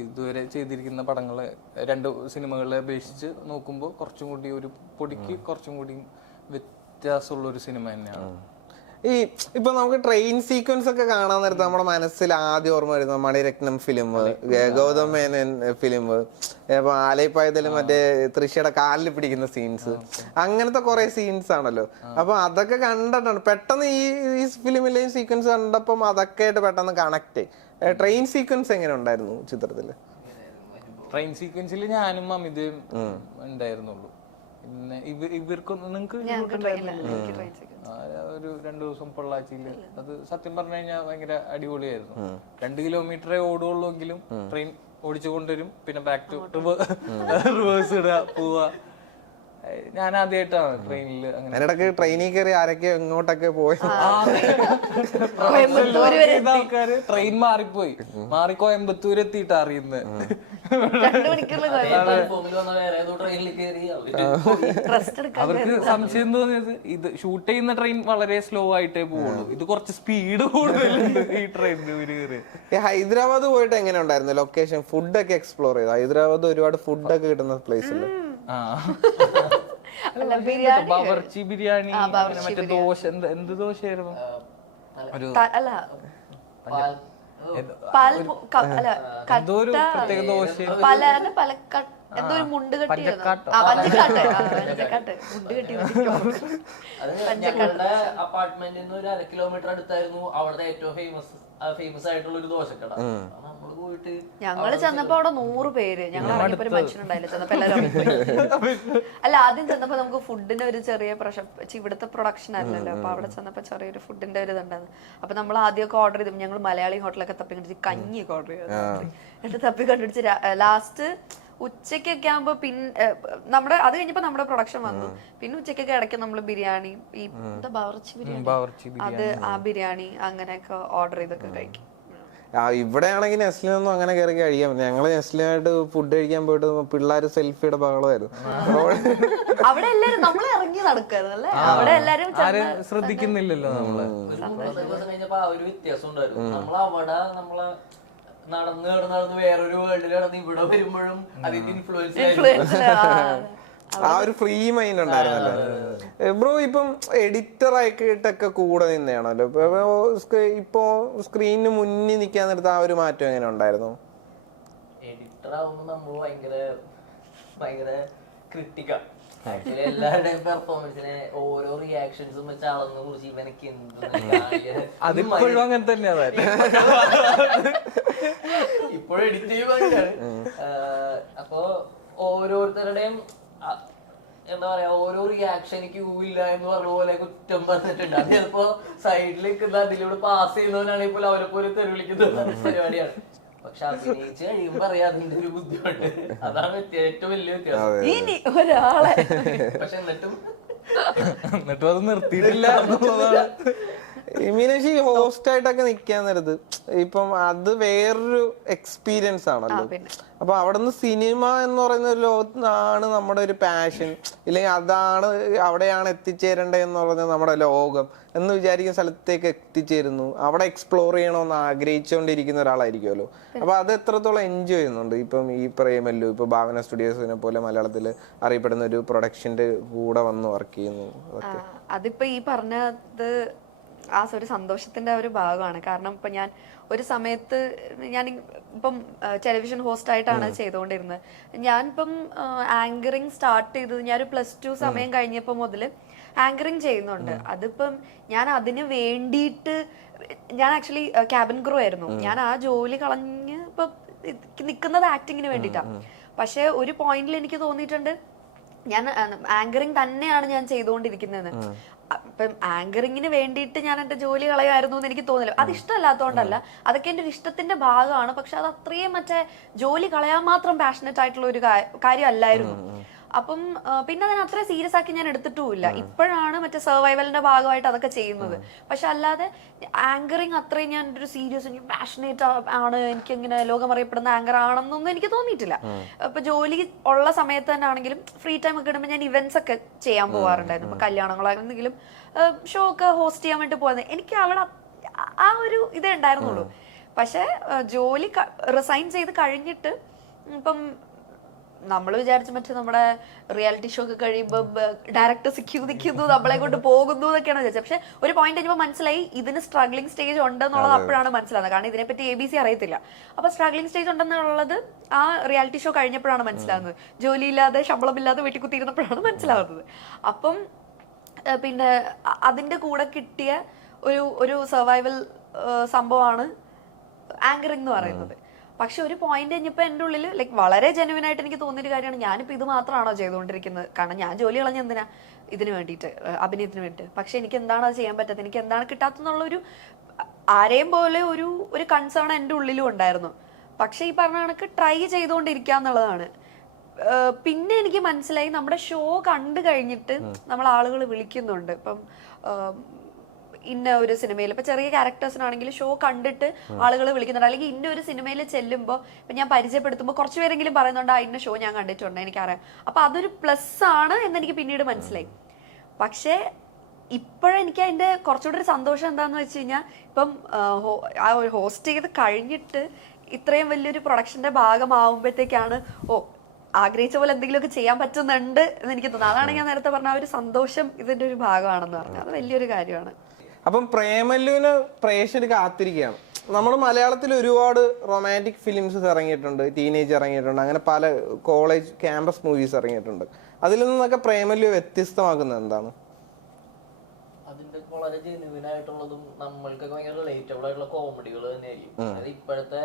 ഇതുവരെ ചെയ്തിരിക്കുന്ന പടങ്ങളെ, 2 സിനിമകളെ അപേക്ഷിച്ച് നോക്കുമ്പോൾ കുറച്ചും കൂടി ഒരു പൊടിക്ക് കുറച്ചും കൂടി വ്യത്യാസമുള്ള ഒരു സിനിമ തന്നെയാണ്. ഈ ഇപ്പൊ നമുക്ക് ട്രെയിൻ സീക്വൻസ് ഒക്കെ കാണാൻ നേരത്തെ നമ്മുടെ മനസ്സിൽ ആദ്യം ഓർമ്മ വരുന്ന മണിരത്നം ഫിലിം, ഗൗതം മേനൻ ഫിലിം, ഇപ്പൊ ആലയപ്പായതിലും മറ്റേ തൃശ്ശയുടെ കാലിൽ പിടിക്കുന്ന സീൻസ്, അങ്ങനത്തെ കുറെ സീൻസ് ആണല്ലോ. അപ്പൊ അതൊക്കെ കണ്ടിട്ടാണ് പെട്ടെന്ന് ഈ ഫിലിമിലെയും സീക്വൻസ് കണ്ടപ്പം അതൊക്കെ ആയിട്ട് പെട്ടെന്ന് കണക്ട്. ട്രെയിൻ സീക്വൻസ് എങ്ങനെ ഉണ്ടായിരുന്നു ചിത്രത്തില്? ട്രെയിൻ സീക്വൻസിൽ ഞാനും അമിതയും ഉണ്ടായിരുന്നുള്ളൂ. പിന്നെ ഇവർക്കൊന്നും നിങ്ങൾക്ക് ഒരു 2 ദിവസം പൊള്ളാച്ചിയില് അത് സത്യം പറഞ്ഞു കഴിഞ്ഞാൽ ഭയങ്കര അടിപൊളിയായിരുന്നു. 2 കിലോമീറ്ററേ ഓടുള്ളൂവെങ്കിലും ട്രെയിൻ ഓടിച്ചു കൊണ്ടുവരും. പിന്നെ ബാക്ക് ടു റിവേഴ്സ് ഇടുക, പോവുക. ഞാൻ ആദ്യമായിട്ടാണ് ട്രെയിനിൽ അങ്ങനെ. അതിനിടക്ക് ട്രെയിനിൽ കയറി ആരൊക്കെ എങ്ങോട്ടൊക്കെ പോയി. ആൾക്കാര് ട്രെയിൻ മാറി കോയമ്പത്തൂർ എത്തിയിട്ട് അറിയുന്നത്. അവർക്ക് സംശയം തോന്നിയത് ഇത് ഷൂട്ട് ചെയ്യുന്ന ട്രെയിൻ വളരെ സ്ലോ ആയിട്ടേ പോവുള്ളൂ, ഇത് കുറച്ച് സ്പീഡ് കൂടുതലുണ്ട് ഈ ട്രെയിനിന്. ഹൈദരാബാദ് പോയിട്ട് എങ്ങനെ ഉണ്ടായിരുന്നു ലൊക്കേഷൻ? ഫുഡൊക്കെ എക്സ്പ്ലോർ ചെയ്തു? ഹൈദരാബാദ് ഒരുപാട് ഫുഡൊക്കെ കിട്ടുന്ന പ്ലേസ് അല്ലേ? ബവർച്ചി ബിരിയാണി, മറ്റേ ദോശ, എന്ത് ദോശയായിരുന്നു? ഒരു എന്തോ ഒരു പ്രത്യേക ദോശ, എന്തോ ഒരു മുണ്ട് കെട്ടി ഞങ്ങളുടെ അപ്പാർട്ട്മെന്റിൽ നിന്ന് ഒരു 1/2 കിലോമീറ്റർ അടുത്തായിരുന്നു അവിടുത്തെ ഏറ്റവും ഫേമസ് ആയിട്ടുള്ള ഒരു ദോശക്കട. നമ്മള് നമ്മള് പോയിട്ട് ഞങ്ങള് ചെന്നപ്പോ അവിടെ 100 പേര്, ഞങ്ങൾ ഇറങ്ങിയപ്പോ ഒരു മനുഷ്യനുണ്ടായില്ല. ചെന്നപ്പോ എല്ലാവരും ഇറങ്ങിപ്പോയി. അല്ല, ആദ്യം ചെന്നപ്പോ നമുക്ക് ഫുഡിന്റെ ഒരു ചെറിയ പ്രശ്നം, ഇവിടുത്തെ പ്രൊഡക്ഷൻ അല്ലല്ലോ, അപ്പൊ അവിടെ ചെന്നപ്പോ ചെറിയൊരു ഫുഡിന്റെ ഒരു ഇതുണ്ടായിരുന്നു. അപ്പൊ നമ്മൾ ആദ്യമൊക്കെ ഓർഡർ ചെയ്തു, ഞങ്ങൾ മലയാളി ഹോട്ടലൊക്കെ തപ്പി കണ്ടിട്ട് കഞ്ഞിയൊക്കെ ഓർഡർ ചെയ്തു. എന്നിട്ട് തപ്പി കണ്ടുപിടിച്ച് ലാസ്റ്റ് ഉച്ചക്കൊക്കെ ആകുമ്പോ നമ്മുടെ അത് കഴിഞ്ഞപ്പോ നമ്മുടെ പ്രൊഡക്ഷൻ വന്നു. പിന്നെ ഉച്ചക്കൊക്കെ ഇടയ്ക്ക് നമ്മള് ബിരിയാണി, ഈ എന്താ ബാവർച്ചി ബിരിയാണി, അത് ആ ബിരിയാണി അങ്ങനെയൊക്കെ ഓർഡർ ചെയ്തൊക്കെ കഴിക്കും. ഇവിടെ ആണെങ്കിൽ നെസ്ലിനൊന്നും അങ്ങനെ കയറി കഴിയാൻ പറ്റില്ല. ഞങ്ങള് നെസ്ലിനായിട്ട് ഫുഡ് കഴിക്കാൻ പോയിട്ട് പിള്ളേര് സെൽഫിയുടെ ബഹളമായിരുന്നു. അവിടെ എല്ലാരും നമ്മളെ ഇറങ്ങി നടക്കായിരുന്നു അല്ലേ, അവിടെ എല്ലാരും ശ്രദ്ധിക്കുന്നില്ലല്ലോ നമ്മള്. ഒരു 30 ദിവസം കഴിഞ്ഞപ്പോ ആ ഒരു വ്യത്യാസം ഉണ്ടായിരുന്നു. നമ്മളവിടെ നടന്ന് വേറൊരു വേൾഡിൽ നടന്ന് ഇവിടെ വരുമ്പോഴും അതിന്റെ ഇൻഫ്ലുവൻസ് ആ ഒരു ഫ്രീ മൈൻഡ് ഉണ്ടായിരുന്നല്ലോ ബ്രോ. ഇപ്പം എഡിറ്റർ ആയിട്ടൊക്കെ കൂടെ നിന്നെയാണല്ലോ, ഇപ്പൊ സ്ക്രീനിന് മുന്നിൽ നിൽക്കാൻ നേരത്ത് ആ ഒരു മാറ്റം എങ്ങനെ ഉണ്ടായിരുന്നു? എഡിറ്റർ ആവുമ്പോ നമ്മൾ ഭയങ്കര ക്രിട്ടിക്കാ. ആക്ച്വലി എല്ലാവരുടെയും പെർഫോമൻസിനെ ഓരോ റിയാക്ഷൻസും വെച്ച് അളന്ന് കുറിച്ച് ഇവനക്ക് അതിപ്പോഴും അങ്ങനെ തന്നെയാണ്. ഇപ്പോഴും എഡിറ്റ് ചെയ്യുമ്പോ അങ്ങനെയാണ്. അപ്പൊ ഓരോരുത്തരുടെയും എന്താ പറയാ, ഓരോ റിയാക്ഷൻ ക്യൂ ഇല്ല എന്ന് പറഞ്ഞ പോലെ കുറ്റം പറഞ്ഞിട്ടുണ്ട്. അത് ചിലപ്പോ സൈഡിൽ അതിലൂടെ പാസ് ചെയ്യുന്നവനാണെങ്കിൽ പോലും അവരെ പോലെ തെറി വിളിക്കുന്ന പരിപാടിയാണ്. പക്ഷെ അഭിനയിച്ച് കഴിയുമ്പോ അറിയാം അതിന്റെ ഒരു ബുദ്ധിമുട്ട്. അതാണ് ഏറ്റവും വലിയ വ്യത്യാസം. ഇനി ഒരാളെ പക്ഷെ എന്നിട്ടും അത് നിർത്തിയിട്ടില്ല. മീനാക്ഷി ഹോസ്റ്റ് ആയിട്ടൊക്കെ നിക്കാൻ നേരത്ത് ഇപ്പം അത് വേറൊരു എക്സ്പീരിയൻസ് ആണല്ലോ. അപ്പൊ അവിടുന്ന് സിനിമ എന്ന് പറയുന്ന ഒരു ലോകത്താണ് നമ്മുടെ ഒരു പാഷൻ, ഇല്ലെങ്കിൽ അതാണ് അവിടെയാണ് എത്തിച്ചേരേണ്ടത് എന്ന് പറയുന്നത് നമ്മുടെ ലോകം എന്ന് വിചാരിക്കുന്ന സ്ഥലത്തേക്ക് എത്തിച്ചേരുന്നു. അവിടെ എക്സ്പ്ലോർ ചെയ്യണമെന്ന് ആഗ്രഹിച്ചുകൊണ്ടിരിക്കുന്ന ഒരാളായിരിക്കുമല്ലോ. അപ്പൊ അത് എത്രത്തോളം എൻജോയ് ചെയ്യുന്നുണ്ട്? ഇപ്പം ഈ പ്രേമല്ലു, ഇപ്പൊ ഭാവന സ്റ്റുഡിയോസിനെ പോലെ മലയാളത്തിൽ അറിയപ്പെടുന്ന ഒരു പ്രൊഡക്ഷന്റെ കൂടെ വന്ന് വർക്ക് ചെയ്യുന്നു. അതിപ്പോ ഈ പറഞ്ഞത് ആ ഒരു സന്തോഷത്തിന്റെ ഒരു ഭാഗമാണ്. കാരണം ഇപ്പൊ ഞാൻ ഒരു സമയത്ത് ഞാൻ ഇപ്പം ടെലിവിഷൻ ഹോസ്റ്റ് ആയിട്ടാണ് ചെയ്തുകൊണ്ടിരുന്നത്. ഞാനിപ്പം ആങ്കറിങ് സ്റ്റാർട്ട് ചെയ്തത് ഞാനൊരു +2 സമയം കഴിഞ്ഞപ്പോ മുതൽ ആങ്കറിങ് ചെയ്യുന്നുണ്ട്. അതിപ്പം ഞാൻ അതിന് വേണ്ടിയിട്ട് ഞാൻ ആക്ച്വലി ക്യാബിൻ ക്രൂ ആയിരുന്നു. ഞാൻ ആ ജോലി കളഞ്ഞ് ഇപ്പൊ നിൽക്കുന്നത് ആക്ടിങ്ങിന് വേണ്ടിയിട്ടാണ്. പക്ഷെ ഒരു പോയിന്റിൽ എനിക്ക് തോന്നിയിട്ടുണ്ട് ഞാൻ ആങ്കറിങ് തന്നെയാണ് ഞാൻ ചെയ്തുകൊണ്ടിരിക്കുന്നത്. ഇപ്പം ആങ്കറിങ്ങിന് വേണ്ടിയിട്ട് ഞാൻ എന്റെ ജോലി കളയായിരുന്നു എന്ന് എനിക്ക് തോന്നില്ല. അത് ഇഷ്ടമല്ലാത്തതുകൊണ്ടല്ല, അതൊക്കെ എന്റെ ഒരു ഇഷ്ടത്തിന്റെ ഭാഗമാണ്. പക്ഷെ അത് അത്രയും ജോലി കളയാൻ മാത്രം പാഷനറ്റ് ആയിട്ടുള്ള ഒരു കാര്യം അല്ലായിരുന്നു. അപ്പം പിന്നെ അതിന് അത്ര സീരിയസ് ആക്കി ഞാൻ എടുത്തിട്ടുമില്ല. ഇപ്പോഴാണ് സർവൈവലിന്റെ ഭാഗമായിട്ട് അതൊക്കെ ചെയ്യുന്നത്. പക്ഷെ അല്ലാതെ ആങ്കറിങ് അത്രയും ഞാൻ ഒരു സീരിയസ് പാഷനേറ്റ് ആണ്, എനിക്ക് ഇങ്ങനെ ലോകം അറിയപ്പെടുന്ന ആങ്കർ ആണെന്നൊന്നും എനിക്ക് തോന്നിയിട്ടില്ല. ഇപ്പൊ ജോലി ഉള്ള സമയത്ത് തന്നെ ആണെങ്കിലും ഫ്രീ ടൈം ഒക്കെ ഇടുമ്പോൾ ഞാൻ ഇവന്റ്സ് ഒക്കെ ചെയ്യാൻ പോകാറുണ്ടായിരുന്നു. ഇപ്പൊ കല്യാണങ്ങളാണെങ്കിലും ഷോ ഒക്കെ ഹോസ്റ്റ് ചെയ്യാൻ വേണ്ടി പോകുന്നത് എനിക്ക് അവിടെ ആ ഒരു ഇതേ ഉണ്ടായിരുന്നുള്ളൂ. പക്ഷെ ജോലി റിസൈൻ ചെയ്ത് കഴിഞ്ഞിട്ട് ഇപ്പം നമ്മൾ വിചാരിച്ച നമ്മുടെ റിയാലിറ്റി ഷോ ഒക്കെ കഴിയുമ്പോൾ ഡയറക്ടേഴ്സ് ക്യൂ നിൽക്കുന്നു, നമ്മളെ കൊണ്ട് പോകുന്നു എന്നൊക്കെയാണ് വിചാരിച്ചത്. പക്ഷെ ഒരു പോയിന്റ് കഴിഞ്ഞപ്പോൾ മനസ്സിലായി ഇതിന് സ്ട്രഗ്ലിംഗ് സ്റ്റേജ് ഉണ്ടെന്നുള്ളത് അപ്പോഴാണ് മനസ്സിലാകുന്നത്. കാരണം ഇതിനെപ്പറ്റി ABC അറിയത്തില്ല. അപ്പൊ സ്ട്രഗ്ലിംഗ് സ്റ്റേജ് ഉണ്ടെന്നുള്ളത് ആ റിയാലിറ്റി ഷോ കഴിഞ്ഞപ്പോഴാണ് മനസ്സിലാകുന്നത്. ജോലിയില്ലാതെ ശമ്പളമില്ലാതെ വീട്ടിൽ കുത്തിയിരുന്നപ്പോഴാണ് മനസ്സിലാകുന്നത്. അപ്പം പിന്നെ അതിന്റെ കൂടെ കിട്ടിയ ഒരു സർവൈവൽ സംഭവമാണ് ആങ്കറിംഗ് എന്ന് പറയുന്നത്. പക്ഷെ ഒരു പോയിന്റ് കഴിഞ്ഞപ്പോൾ എൻ്റെ ഉള്ളിൽ വളരെ ജെനുവിൻ ആയിട്ട് എനിക്ക് തോന്നിയൊരു കാര്യമാണ്, ഞാനിപ്പോൾ ഇത് മാത്രമാണോ ചെയ്തുകൊണ്ടിരിക്കുന്നത്? കാരണം ഞാൻ ജോലി കളഞ്ഞ എന്തിനാ? ഇതിന് വേണ്ടിയിട്ട്, അഭിനയത്തിന് വേണ്ടിയിട്ട്. പക്ഷെ എനിക്ക് എന്താണ് അത് ചെയ്യാൻ പറ്റാത്തത്, എനിക്ക് എന്താണ് കിട്ടാത്തെന്നുള്ളൊരു ആരെയും പോലെ ഒരു കൺസേൺ എൻ്റെ ഉള്ളിലും ഉണ്ടായിരുന്നു. പക്ഷെ ഈ പറഞ്ഞ കണക്ക് ട്രൈ ചെയ്തുകൊണ്ടിരിക്കുക എന്നുള്ളതാണ്. പിന്നെ എനിക്ക് മനസ്സിലായി നമ്മുടെ ഷോ കണ്ടു കഴിഞ്ഞിട്ട് നമ്മൾ ആളുകൾ വിളിക്കുന്നുണ്ട്. ഇപ്പം ഇന്ന ഒരു സിനിമയിൽ ഇപ്പൊ ചെറിയ ക്യാരക്ടേഴ്സിനാണെങ്കിൽ ഷോ കണ്ടിട്ട് ആളുകൾ വിളിക്കുന്നുണ്ട്. അല്ലെങ്കിൽ ഇന്ന ഒരു സിനിമയിൽ ചെല്ലുമ്പോൾ ഇപ്പൊ ഞാൻ പരിചയപ്പെടുത്തുമ്പോൾ കുറച്ച് പേരെങ്കിലും പറയുന്നുണ്ട് ഇന്ന ഷോ ഞാൻ കണ്ടിട്ടുണ്ട്, എനിക്കറിയാം. അപ്പൊ അതൊരു പ്ലസ് ആണ് എന്നെനിക്ക് പിന്നീട് മനസ്സിലായി. പക്ഷേ ഇപ്പോഴെനിക്ക് അതിന്റെ കുറച്ചുകൂടി ഒരു സന്തോഷം എന്താന്ന് വെച്ച് കഴിഞ്ഞാൽ, ഇപ്പം ആ ഒരു ഹോസ്റ്റ് ചെയ്ത് കഴിഞ്ഞിട്ട് ഇത്രയും വലിയൊരു പ്രൊഡക്ഷന്റെ ഭാഗമാവുമ്പോഴത്തേക്കാണ് ആഗ്രഹിച്ച പോലെ എന്തെങ്കിലുമൊക്കെ ചെയ്യാൻ പറ്റുന്നുണ്ട് എന്ന് എനിക്ക് തോന്നുന്നു. അതാണ് ഞാൻ നേരത്തെ പറഞ്ഞ ഒരു സന്തോഷം ഇതിന്റെ ഒരു ഭാഗമാണെന്ന് പറഞ്ഞത്. അത് വലിയൊരു കാര്യമാണ്. അപ്പം പ്രേമല്ലുവിന് പ്രേക്ഷകർ കാത്തിരിക്കുകയാണ്. നമ്മൾ മലയാളത്തിൽ ഒരുപാട് റൊമാൻറ്റിക് ഫിലിംസ് ഇറങ്ങിയിട്ടുണ്ട്, ടീനേജ് ഇറങ്ങിയിട്ടുണ്ട്, അങ്ങനെ പല കോളേജ് ക്യാമ്പസ് മൂവീസ് ഇറങ്ങിയിട്ടുണ്ട്. അതിൽ നിന്നൊക്കെ പ്രേമല്ലു വ്യത്യസ്തമാക്കുന്നത് എന്താണ്? അതിന്റെ വളരെ ജെന്യുവിൻ ആയിട്ടുള്ളതും നമ്മൾക്കൊക്കെ ഭയങ്കര റിലേറ്റബിൾ ആയിട്ടുള്ള കോമഡികൾ തന്നെയായിരിക്കും. അതായത് ഇപ്പോഴത്തെ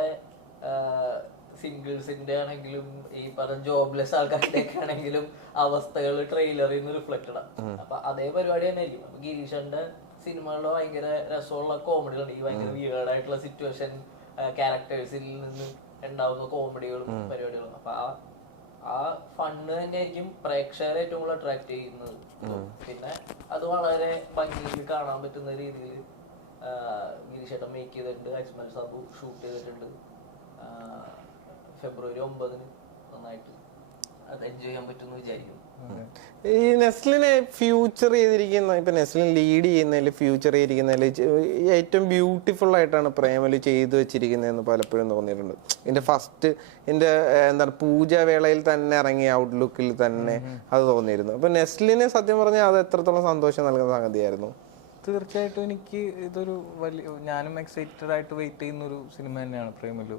സിംഗിൾസിന്റെ ആണെങ്കിലും ഈ പറഞ്ഞ ജോബ്ലെസ് ആൾക്കാരുടെ ഒക്കെ ആണെങ്കിലും അവസ്ഥകൾ ട്രെയിലറിൽ നിന്ന് റിഫ്ലക്റ്റഡ് ആണ്. അപ്പൊ അതേ പരിപാടി തന്നെ ആയിരിക്കും. അപ്പൊ ഗിരീഷന്റെ സിനിമകളിൽ ഭയങ്കര രസമുള്ള കോമഡികളുണ്ട്, ഈ ഭയങ്കര വിയേർഡ് ആയിട്ടുള്ള സിറ്റുവേഷൻ ക്യാരക്ടേഴ്സിൽ നിന്ന് ഉണ്ടാവുന്ന കോമഡികളും പരിപാടികളും. അപ്പൊ ആ ഫണ്ട് തന്നെയായിരിക്കും പ്രേക്ഷകരെ ഏറ്റവും കൂടുതൽ അട്രാക്ട് ചെയ്യുന്നത്. പിന്നെ അത് വളരെ ഭംഗിയിൽ കാണാൻ പറ്റുന്ന രീതിയിൽ ഗിരീഷേട്ടൻ മേക്ക് ചെയ്തിട്ടുണ്ട്. അജ്മൽ സാബു ഷൂട്ട് ചെയ്തിട്ടുണ്ട്. ഫെബ്രുവരി 9 നന്നായിട്ട് അത് എൻജോയ് ചെയ്യാൻ പറ്റുമെന്ന് വിചാരിക്കുന്നു. ഈ നെസ്ലിനെ ഫ്യൂച്ചർ ചെയ്തിരിക്കുന്ന, ഇപ്പൊ നെസ്ലിൻ ലീഡ് ചെയ്യുന്നതിൽ ഫ്യൂച്ചർ ചെയ്തിരിക്കുന്നതിൽ ഏറ്റവും ബ്യൂട്ടിഫുൾ ആയിട്ടാണ് പ്രേമലു ചെയ്തു വെച്ചിരിക്കുന്നതെന്ന് പലപ്പോഴും തോന്നിയിട്ടുണ്ട്. ഇതിന്റെ ഫസ്റ്റ് ഇതിന്റെ എന്താണ് പൂജാവേളയിൽ തന്നെ ഇറങ്ങിയ ഔട്ട്ലുക്കിൽ തന്നെ അത് തോന്നിയിരുന്നു. അപ്പൊ നെസ്ലിന് സത്യം പറഞ്ഞാൽ അത് എത്രത്തോളം സന്തോഷം നൽകുന്ന സംഗതിയായിരുന്നു? തീർച്ചയായിട്ടും എനിക്ക് ഇതൊരു വലിയ, ഞാനും എക്സൈറ്റഡ് ആയിട്ട് വെയിറ്റ് ചെയ്യുന്ന ഒരു സിനിമ തന്നെയാണ് പ്രേമലു.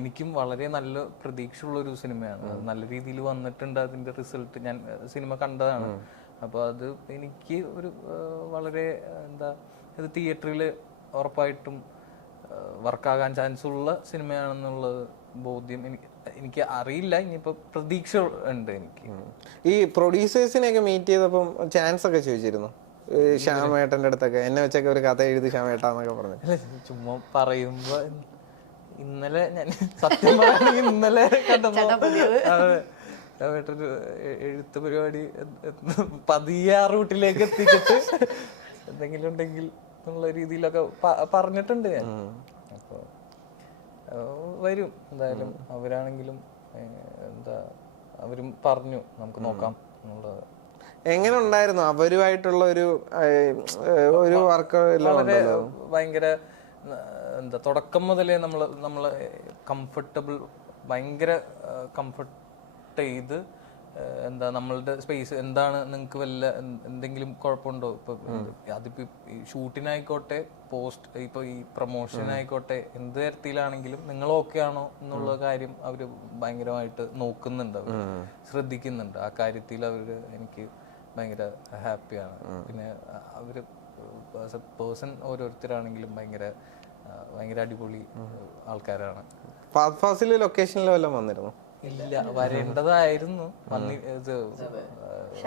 എനിക്കും വളരെ നല്ല പ്രതീക്ഷയുള്ള ഒരു സിനിമയാണ്. നല്ല രീതിയിൽ വന്നിട്ടുണ്ട് അതിന്റെ റിസൾട്ട്. ഞാൻ സിനിമ കണ്ടതാണ്. അപ്പോൾ അത് എനിക്ക് ഒരു വളരെ എന്താ, ഇത് തിയേറ്ററിൽ ഉറപ്പായിട്ടും വർക്കാകാൻ ചാൻസ് ഉള്ള സിനിമയാണെന്നുള്ളത് ബോധ്യം എനിക്ക് അറിയില്ല. ഇനിയിപ്പോൾ പ്രതീക്ഷ ഉണ്ട് എനിക്ക്. ഈ പ്രൊഡ്യൂസേഴ്സിനെയൊക്കെ മീറ്റ് ചെയ്തപ്പം ചാൻസ് ഒക്കെ ചോദിച്ചിരുന്നു ശ്യാമേട്ടന്റെ അടുത്തൊക്കെ? എന്നെ വെച്ചൊക്കെ ഒരു കഥ എഴുതി ശ്യാമേട്ടാന്നൊക്കെ പറഞ്ഞു. ചുമ്മാ പറയുമ്പോ ഇന്നലെ ഞാൻ സത്യം പറയുകയാണെങ്കിൽ ഇന്നലെ കണ്ടപ്പോ ശ്യാമേട്ടൊരു എഴുത്ത് പരിപാടി പതിയെ ആ റൂട്ടിലേക്ക് എത്തിച്ചിട്ട് എന്തെങ്കിലും ഉണ്ടെങ്കിൽ എന്നുള്ള രീതിയിലൊക്കെ പറഞ്ഞിട്ടുണ്ട് ഞാൻ. അപ്പൊ വരും എന്തായാലും. അവരാണെങ്കിലും എന്താ, അവരും പറഞ്ഞു നമുക്ക് നോക്കാം എന്നുള്ളത്. എങ്ങനെ ഉണ്ടായിരുന്നു അവരുമായിട്ടുള്ള ഒരു വർക്ക്? വളരെ ഭയങ്കര എന്താ, തുടക്കം മുതലേ നമ്മള് കംഫർട്ടബിൾ, ഭയങ്കര കംഫർട്ട് ചെയ്ത് എന്താ, നമ്മളുടെ സ്പേസ് എന്താണ്, നിങ്ങൾക്ക് വല്ല എന്തെങ്കിലും കുഴപ്പമുണ്ടോ, ഇപ്പൊ അതിപ്പോ ഷൂട്ടിനായിക്കോട്ടെ പോസ്റ്റ് ഇപ്പൊ ഈ പ്രൊമോഷനായിക്കോട്ടെ എന്ത് തരത്തിലാണെങ്കിലും നിങ്ങൾ ഓക്കെ ആണോ എന്നുള്ള കാര്യം അവര് ഭയങ്കരമായിട്ട് നോക്കുന്നുണ്ട്, അവര് ശ്രദ്ധിക്കുന്നുണ്ട്. ആ കാര്യത്തിൽ അവര് എനിക്ക് ഭയങ്കര ഹാപ്പിയാണ്. പിന്നെ അവര് പേഴ്സൺ ഓരോരുത്തരാണെങ്കിലും ഭയങ്കര ഭയങ്കര അടിപൊളി ആൾക്കാരാണ്. ഫാസിൽ ലൊക്കേഷനിൽ വല്ലതും വന്നിരുന്നു? ഇല്ല, വരേണ്ടതായിരുന്നു. ഇത്